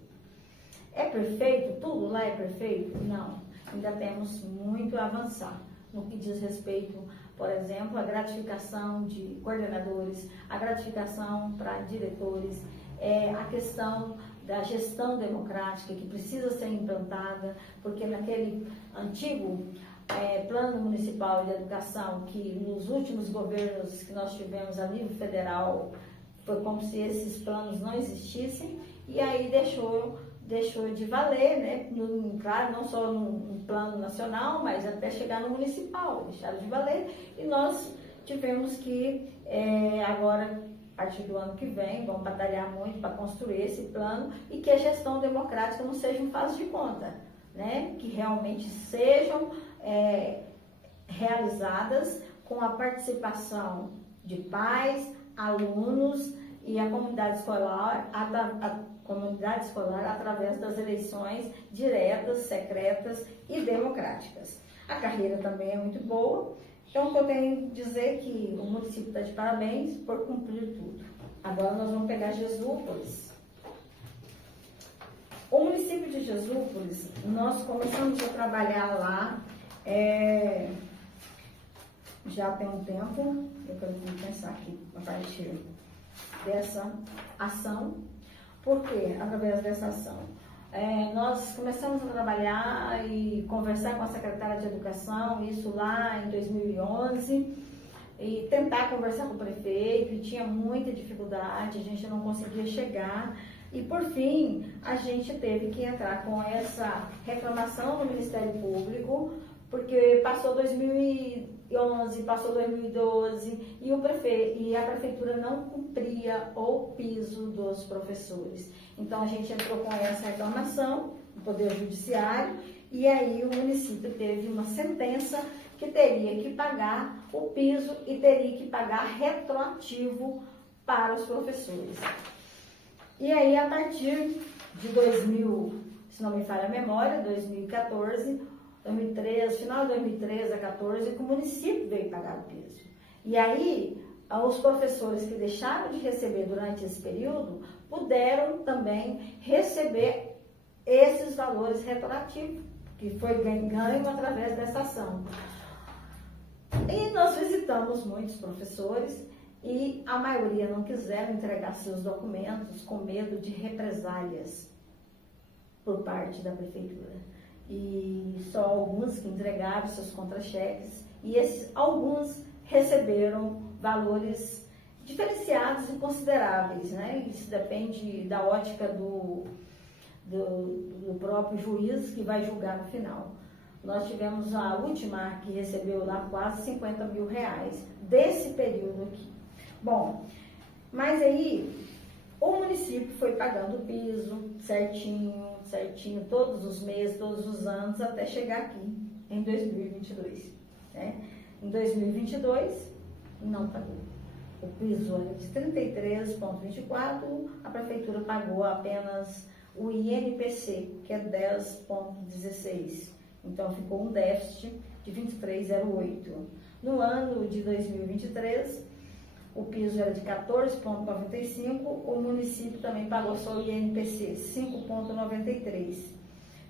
É perfeito? Tudo lá é perfeito? Não. Ainda temos muito a avançar no que diz respeito, por exemplo, à gratificação de coordenadores, a gratificação para diretores, a questão da gestão democrática, que precisa ser implantada, porque naquele antigo Plano Municipal de Educação, que nos últimos governos que nós tivemos a nível federal, foi como se esses planos não existissem, e aí deixou de valer, né? Claro, não só no plano nacional, mas até chegar no municipal, deixaram de valer, e nós tivemos que, agora, a partir do ano que vem, vamos batalhar muito para construir esse plano, e que a gestão democrática não seja um faz de conta, né? Que realmente sejam realizadas com a participação de pais, alunos e a comunidade escolar comunidade escolar através das eleições diretas, secretas e democráticas. A carreira também é muito boa, então o que eu tenho que dizer é que o município está de parabéns por cumprir tudo. Agora nós vamos pegar Jesúpolis. O município de Jesúpolis, nós começamos a trabalhar lá já tem um tempo. Eu quero pensar aqui a partir dessa ação. Por quê? Através dessa ação. Nós começamos a trabalhar e conversar com a secretária de Educação, isso lá em 2011, e tentar conversar com o prefeito, e tinha muita dificuldade, a gente não conseguia chegar. E, por fim, a gente teve que entrar com essa reclamação no Ministério Público, porque passou 2011, passou 2012 e a prefeitura não cumpria o piso dos professores. Então, a gente entrou com essa reclamação no Poder Judiciário e aí o município teve uma sentença que teria que pagar o piso e teria que pagar retroativo para os professores. E aí, a partir de 2000, se não me falha a memória, 2014, 2013, final de 2013 a 2014, que o município veio pagar o piso. E aí, os professores que deixaram de receber durante esse período, puderam também receber esses valores retroativos, que foi ganho através dessa ação. E nós visitamos muitos professores, e a maioria não quiseram entregar seus documentos com medo de represálias por parte da prefeitura. E só alguns que entregaram seus contra-cheques, e alguns receberam valores diferenciados e consideráveis, né? Isso depende da ótica do próprio juiz que vai julgar no final. Nós tivemos a última que recebeu lá quase 50 mil reais desse período aqui. Bom, mas aí o município foi pagando o piso certinho, todos os meses, todos os anos, até chegar aqui em 2022. Né? Em 2022, não pagou. O piso era de 33,24, a prefeitura pagou apenas o INPC, que é 10,16. Então, ficou um déficit de 23,08. No ano de 2023, o piso era de 14,95, o município também pagou só o INPC, 5,93.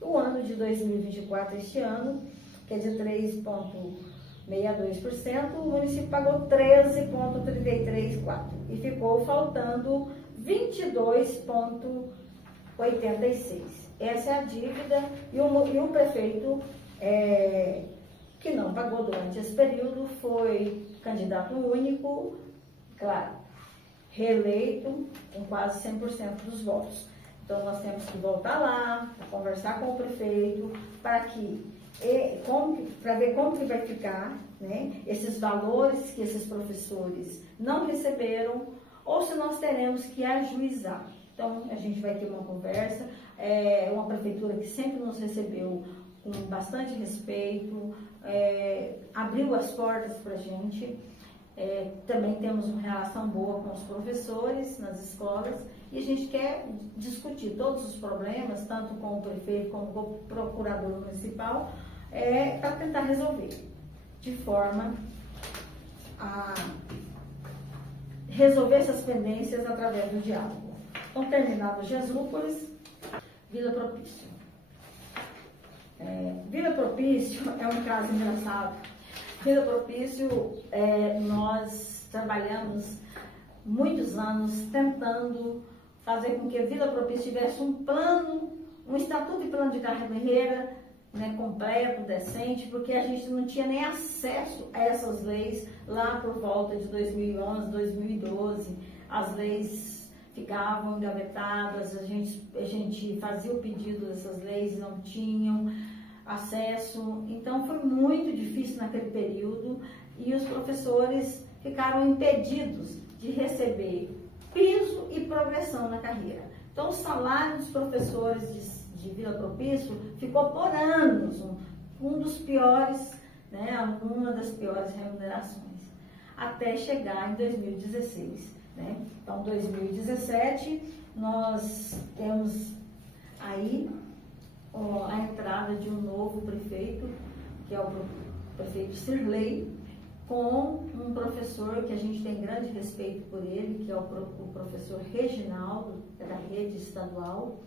O ano de 2024, este ano, que é de 3,62%, o município pagou 13,334 e ficou faltando 22,86. Essa é a dívida e o prefeito que não pagou durante esse período foi candidato único, claro, reeleito com quase 100% dos votos. Então, nós temos que voltar lá, conversar com o prefeito, para ver como que vai ficar, né, esses valores que esses professores não receberam, ou se nós teremos que ajuizar. Então, a gente vai ter uma conversa, uma prefeitura que sempre nos recebeu com bastante respeito, abriu as portas para a gente. Também temos uma relação boa com os professores nas escolas e a gente quer discutir todos os problemas, tanto com o prefeito como com o procurador municipal, para tentar resolver, de forma a resolver essas pendências através do diálogo. Então, terminado Jesúpolis, Vila Propício. Vila Propício é um caso engraçado. Vila Propício, nós trabalhamos muitos anos tentando fazer com que a Vila Propício tivesse um plano, um estatuto e plano de carreira, né, completo, decente, porque a gente não tinha nem acesso a essas leis lá por volta de 2011, 2012. As leis ficavam engavetadas, a gente fazia o pedido dessas leis, não tinham acesso. Então, foi muito difícil naquele período e os professores ficaram impedidos de receber piso e progressão na carreira. Então, o salário dos professores de Vila Propício ficou por anos um dos piores, né, uma das piores remunerações, até chegar em 2016. né? Então, 2017, nós temos aí a entrada de um novo prefeito, que é o prefeito Sirley, com um professor que a gente tem grande respeito por ele, que é o professor Reginaldo, da rede estadual,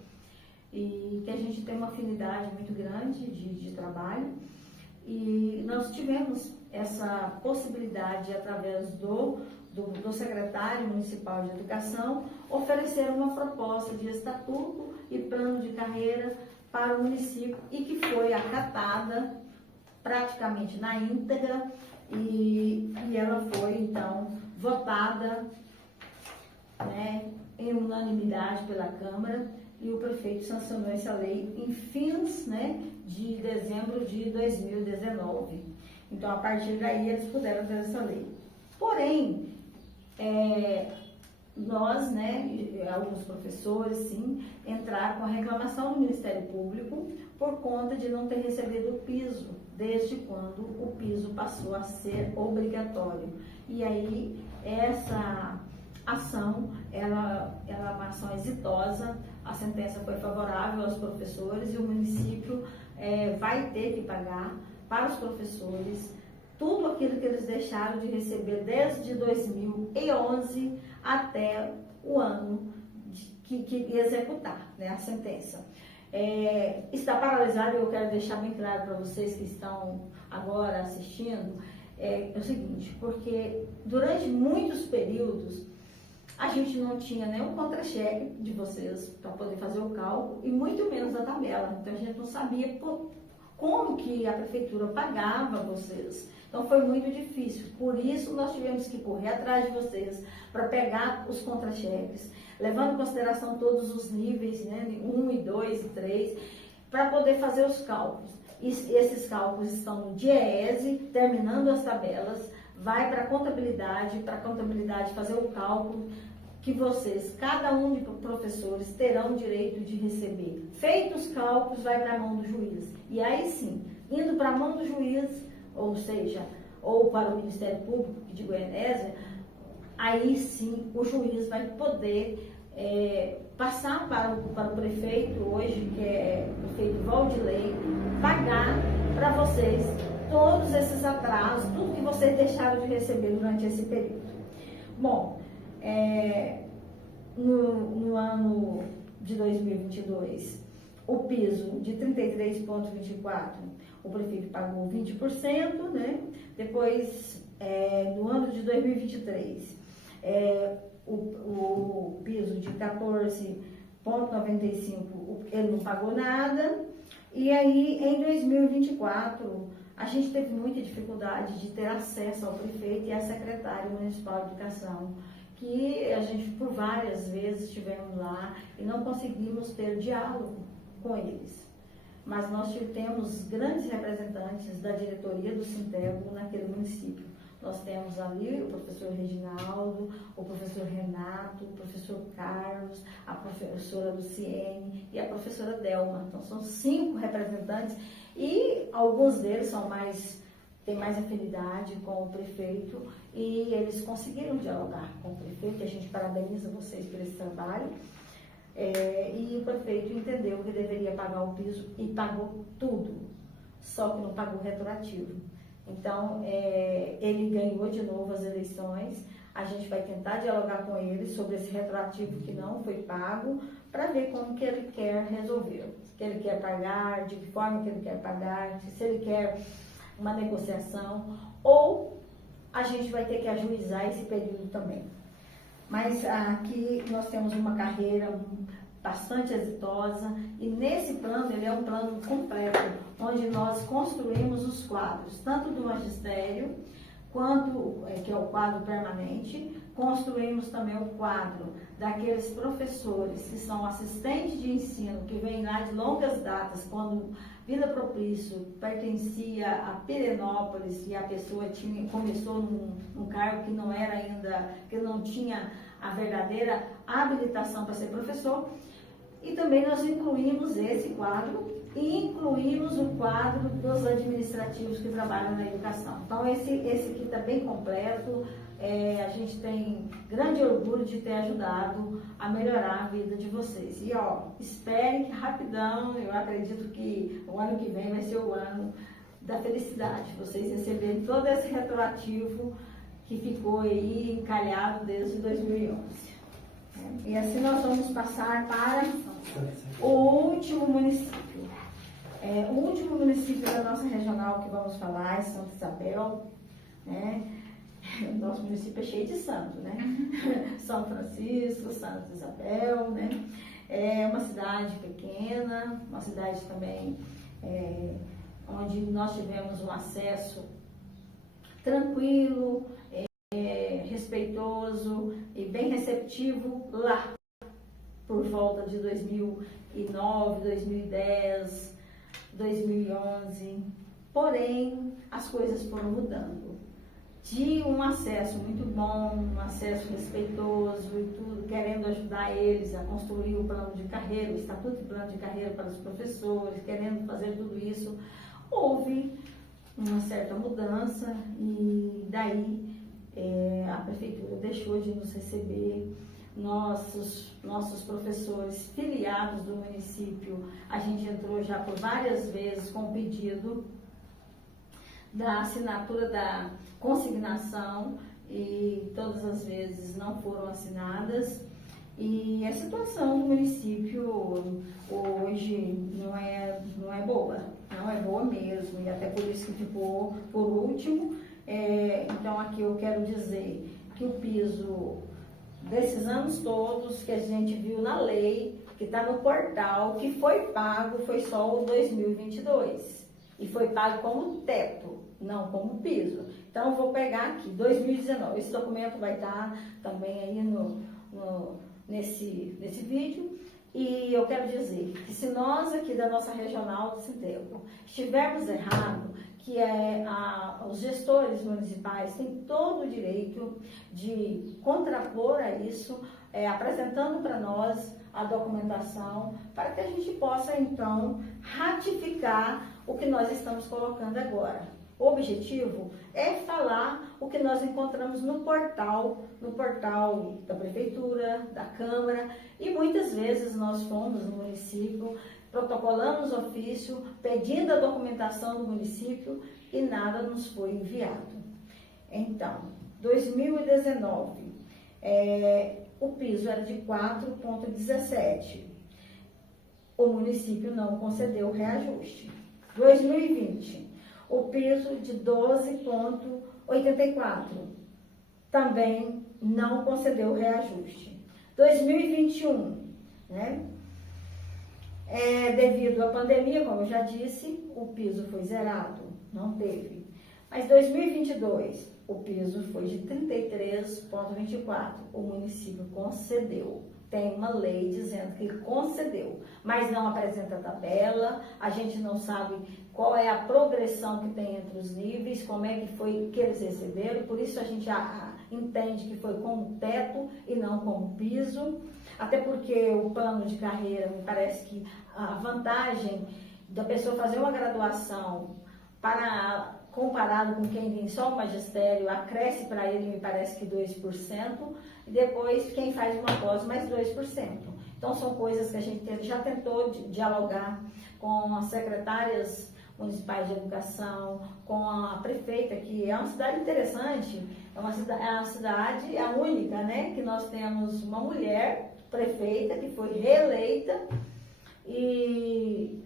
e que a gente tem uma afinidade muito grande de trabalho. E nós tivemos essa possibilidade, através do secretário municipal de educação, oferecer uma proposta de estatuto e plano de carreira para o município, e que foi acatada praticamente na íntegra, e ela foi então votada, né, em unanimidade pela Câmara, e o prefeito sancionou essa lei em fins, né, de dezembro de 2019. Então, a partir daí, eles puderam ter essa lei. Porém, nós, né, alguns professores, sim, entraram com a reclamação no Ministério Público por conta de não ter recebido o piso, desde quando o piso passou a ser obrigatório. E aí, essa ação, ela é uma ação exitosa, a sentença foi favorável aos professores, e o município vai ter que pagar para os professores tudo aquilo que eles deixaram de receber desde 2011 até o ano que executar, né, a sentença. Está paralisado, e eu quero deixar bem claro para vocês que estão agora assistindo, é o seguinte, porque durante muitos períodos a gente não tinha nenhum contra-cheque de vocês para poder fazer o cálculo, e muito menos a tabela. Então a gente não sabia como que a prefeitura pagava vocês. Então foi muito difícil. Por isso nós tivemos que correr atrás de vocês para pegar os contra-cheques, levando em consideração todos os níveis, né, 1, e 2 e 3, para poder fazer os cálculos. E esses cálculos estão no DIEESE, terminando as tabelas, vai para a contabilidade fazer o cálculo que vocês, cada um de professores, terão direito de receber. Feitos os cálculos, vai para a mão do juiz. E aí sim, indo para a mão do juiz, ou seja, ou para o Ministério Público de Goianésia, aí sim o juiz vai poder passar para o prefeito, hoje, que é o prefeito Valdilei, pagar para vocês todos esses atrasos, tudo que vocês deixaram de receber durante esse período. Bom, no ano de 2022, o piso de 33,24, o prefeito pagou 20%, né? Depois, no ano de 2023, o piso de 14,95, ele não pagou nada. E aí, em 2024, a gente teve muita dificuldade de ter acesso ao prefeito e à secretária municipal de educação, que a gente por várias vezes estivemos lá e não conseguimos ter diálogo com eles. Mas nós temos grandes representantes da diretoria do Sintego naquele município. Nós temos ali o professor Reginaldo, o professor Renato, o professor Carlos, a professora Luciene e a professora Delma. Então, são 5 representantes, e alguns deles têm mais afinidade com o prefeito, e eles conseguiram dialogar com o prefeito, e a gente parabeniza vocês por esse trabalho. E o prefeito entendeu que deveria pagar o piso e pagou tudo, só que não pagou retroativo. Então, ele ganhou de novo as eleições. A gente vai tentar dialogar com ele sobre esse retroativo que não foi pago, para ver como que ele quer resolver. Se ele quer pagar, de que forma que ele quer pagar, se ele quer uma negociação, ou a gente vai ter que ajuizar esse período também. Mas aqui nós temos uma carreira bastante exitosa, e nesse plano, ele é um plano completo, onde nós construímos os quadros, tanto do magistério, quanto, que é o quadro permanente, construímos também o quadro daqueles professores que são assistentes de ensino, que vêm lá de longas datas, quando Vila Propício pertencia a Pirenópolis, e a pessoa começou num cargo que não era ainda, que não tinha a verdadeira habilitação para ser professor. E também nós incluímos esse quadro e incluímos o quadro dos administrativos que trabalham na educação. Então, esse aqui está bem completo. A gente tem grande orgulho de ter ajudado a melhorar a vida de vocês. E, esperem que rapidão, eu acredito que o ano que vem vai ser o ano da felicidade. Vocês receberem todo esse retroativo que ficou aí encalhado desde 2011. E assim nós vamos passar para o último município. O último município da nossa regional que vamos falar é Santa Isabel, né? Nosso município é cheio de santo, né? São Francisco, Santa Isabel, né? É uma cidade pequena, uma cidade também onde nós tivemos um acesso tranquilo, respeitoso e bem receptivo lá por volta de 2009, 2010, 2011. Porém, as coisas foram mudando. De um acesso muito bom, um acesso respeitoso e tudo, querendo ajudar eles a construir o plano de carreira, o estatuto de plano de carreira para os professores, querendo fazer tudo isso, houve uma certa mudança e daí a prefeitura deixou de nos receber. Nossos professores filiados do município, a gente entrou já por várias vezes com o pedido da assinatura da consignação e todas as vezes não foram assinadas. E a situação do município hoje não é boa, não é boa mesmo, e até por isso que ficou por último. Então aqui eu quero dizer que o piso desses anos todos que a gente viu na lei, que está no portal, que foi pago, foi só o 2022. E foi pago como teto, não como piso. Então, eu vou pegar aqui, 2019. Esse documento vai estar também aí nesse vídeo. E eu quero dizer que se nós aqui da nossa regional do Sintelco estivermos errados, que os gestores municipais têm todo o direito de contrapor a isso, apresentando para nós a documentação, para que a gente possa, então, ratificar o que nós estamos colocando agora. O objetivo é falar o que nós encontramos no portal da prefeitura, da Câmara, e muitas vezes nós fomos no município, protocolamos ofício, pedindo a documentação do município e nada nos foi enviado. Então, 2019, o piso era de 4,17. O município não concedeu o reajuste. 2020, o piso de 12,84. Também não concedeu o reajuste. 2021, né? Devido à pandemia, como eu já disse, o piso foi zerado, não teve. Mas 2022, o piso foi de 33,24. O município concedeu. Tem uma lei dizendo que ele concedeu, mas não apresenta tabela, a gente não sabe qual é a progressão que tem entre os níveis, como é que foi que eles receberam, por isso a gente entende que foi como teto e não como piso, até porque o plano de carreira, me parece que a vantagem da pessoa fazer uma graduação comparado com quem tem só o magistério, acresce para ele, me parece que 2%, e depois quem faz uma pós, mais 2%. Então, são coisas que a gente já tentou dialogar com as secretárias municipais de educação, com a prefeita, que é uma cidade interessante, é uma cidade a única, né, que nós temos uma mulher prefeita que foi reeleita, e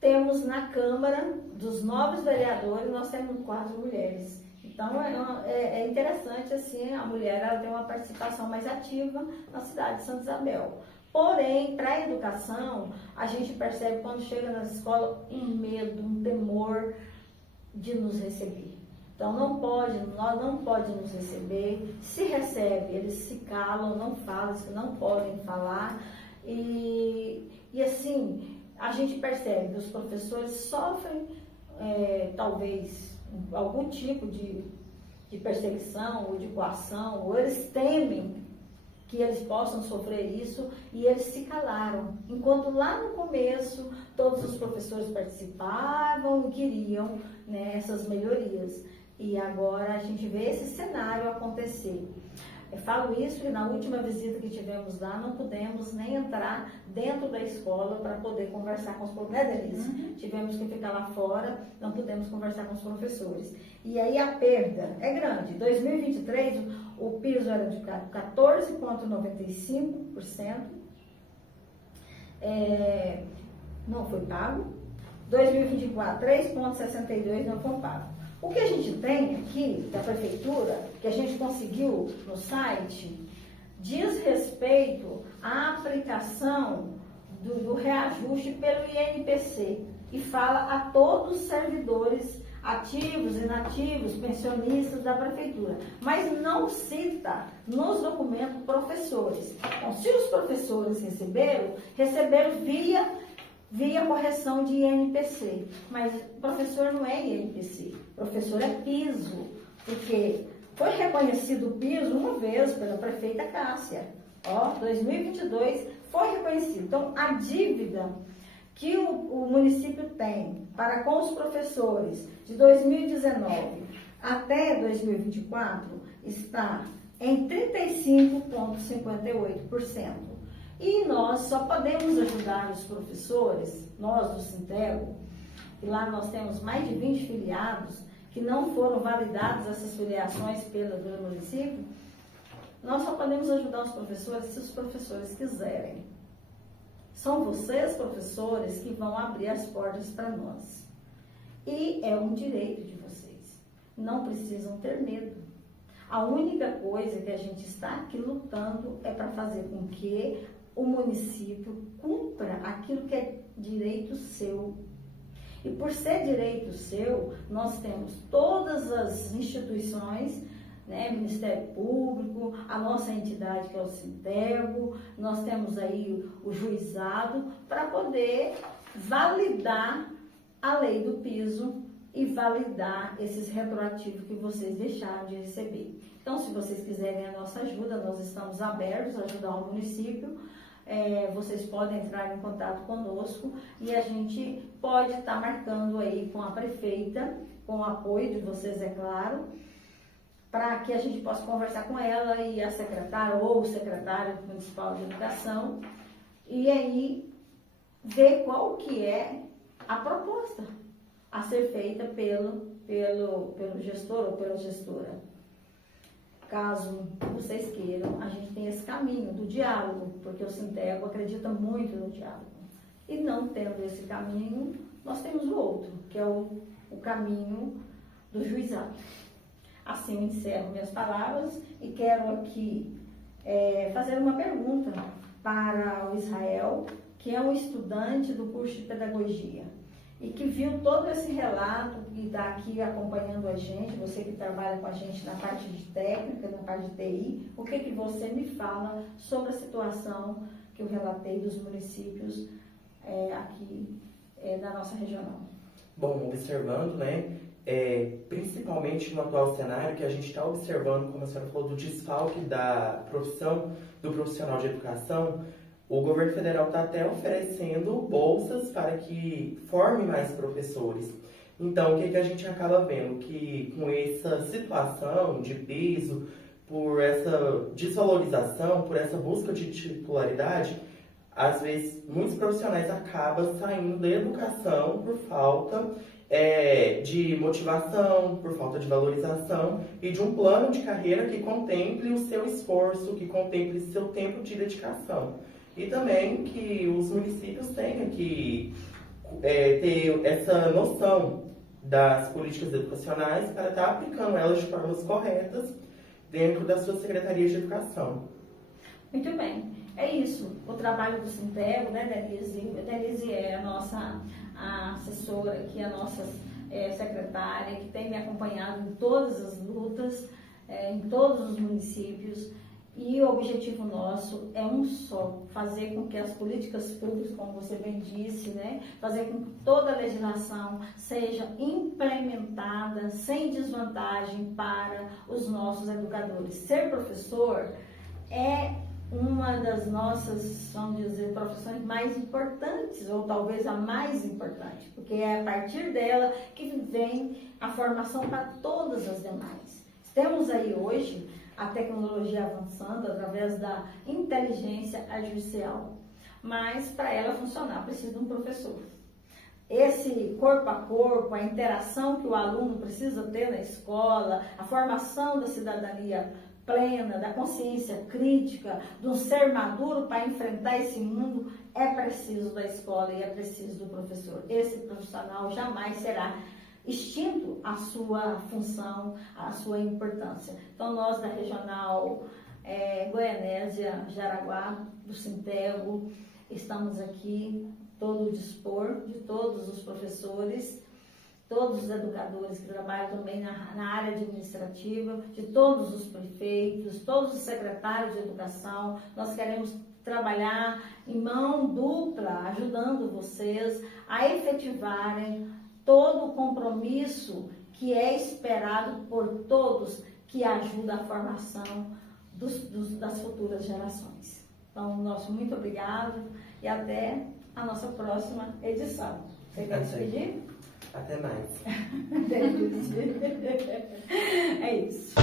temos na Câmara, dos 9 vereadores, nós temos 4 mulheres. Então, é interessante, assim, a mulher ela tem uma participação mais ativa na cidade de Santa Isabel. Porém, para a educação, a gente percebe quando chega nas escolas um medo, um temor de nos receber. Então, não pode nos receber. Se recebe, eles se calam, não falam, não podem falar. E assim, a gente percebe que os professores sofrem, talvez, algum tipo de perseguição ou de coação, ou eles temem que eles possam sofrer isso, e eles se calaram. Enquanto lá no começo, todos os professores participavam e queriam, né, essas melhorias. E agora a gente vê esse cenário acontecer. Eu falo isso que na última visita que tivemos lá, não pudemos nem entrar dentro da escola para poder conversar com os professores, né, Denise? Tivemos que ficar lá fora, não pudemos conversar com os professores. E aí a perda é grande. Em 2023, o piso era de 14,95%, não foi pago. 2024, 3,62% não foi pago. O que a gente tem aqui da prefeitura, que a gente conseguiu no site, diz respeito à aplicação do reajuste pelo INPC e fala a todos os servidores ativos, inativos, pensionistas da prefeitura, mas não cita nos documentos professores. Então, se os professores receberam via correção de INPC, mas professor não é INPC, professor é piso, porque foi reconhecido o piso uma vez pela prefeita Cássia, 2022 foi reconhecido. Então, a dívida que o município tem para com os professores de 2019 até 2024 está em 35,58%. E nós só podemos ajudar os professores, nós do Sintego, e lá nós temos mais de 20 filiados, que não foram validadas essas filiações pelo município, nós só podemos ajudar os professores se os professores quiserem. São vocês, professores, que vão abrir as portas para nós. E é um direito de vocês. Não precisam ter medo. A única coisa que a gente está aqui lutando é para fazer com que o município cumpra aquilo que é direito seu. E por ser direito seu, nós temos todas as instituições, né, Ministério Público, a nossa entidade que é o Sintego, nós temos aí o juizado para poder validar a lei do piso e validar esses retroativos que vocês deixaram de receber. Então, se vocês quiserem a nossa ajuda, nós estamos abertos a ajudar o município. Vocês podem entrar em contato conosco e a gente pode estar marcando aí com a prefeita, com o apoio de vocês, é claro, para que a gente possa conversar com ela e a secretária ou o secretário municipal de educação e aí ver qual que é a proposta a ser feita pelo gestor ou pela gestora. Caso vocês queiram, a gente tem esse caminho do diálogo, porque o Sintego acredita muito no diálogo. E não tendo esse caminho, nós temos o outro, que é o caminho do juizado. Assim eu encerro minhas palavras e quero aqui fazer uma pergunta para o Israel, que é um estudante do curso de pedagogia e que viu todo esse relato e está aqui acompanhando a gente, você que trabalha com a gente na parte de técnica, na parte de TI, o que você me fala sobre a situação que eu relatei dos municípios aqui da nossa região? Bom, observando, né, principalmente no atual cenário que a gente está observando, como a senhora falou, do desfalque da profissão, do profissional de educação, o governo federal está até oferecendo bolsas para que forme mais professores. Então, o que a gente acaba vendo? Que com essa situação de piso, por essa desvalorização, por essa busca de titularidade, às vezes muitos profissionais acabam saindo da educação por falta de motivação, por falta de valorização e de um plano de carreira que contemple o seu esforço, que contemple seu tempo de dedicação. E também que os municípios tenham que ter essa noção das políticas educacionais para estar aplicando elas de formas corretas dentro das suas secretarias de educação. Muito bem, é isso. O trabalho do Sintego, né, Denise? A Denise é a nossa assessora aqui, a nossa secretária, que tem me acompanhado em todas as lutas, em todos os municípios. E o objetivo nosso é um só, fazer com que as políticas públicas, como você bem disse, né, fazer com que toda a legislação seja implementada sem desvantagem para os nossos educadores. Ser professor é uma das nossas, vamos dizer, profissões mais importantes, ou talvez a mais importante, porque é a partir dela que vem a formação para todas as demais. Temos aí hoje a tecnologia avançando através da inteligência artificial, mas para ela funcionar precisa de um professor. Esse corpo a corpo, a interação que o aluno precisa ter na escola, a formação da cidadania plena, da consciência crítica, de um ser maduro para enfrentar esse mundo, é preciso da escola e é preciso do professor. Esse profissional jamais será extinto a sua função, a sua importância. Então, nós da Regional Goianésia, Jaraguá, do Sintego, estamos aqui todo o dispor de todos os professores, todos os educadores que trabalham também na área administrativa, de todos os prefeitos, todos os secretários de educação. Nós queremos trabalhar em mão dupla, ajudando vocês a efetivarem todo o compromisso que é esperado por todos, que ajuda a formação das futuras gerações. Então, nosso muito obrigado e até a nossa próxima edição. Você quer despedir? Até mais. É isso.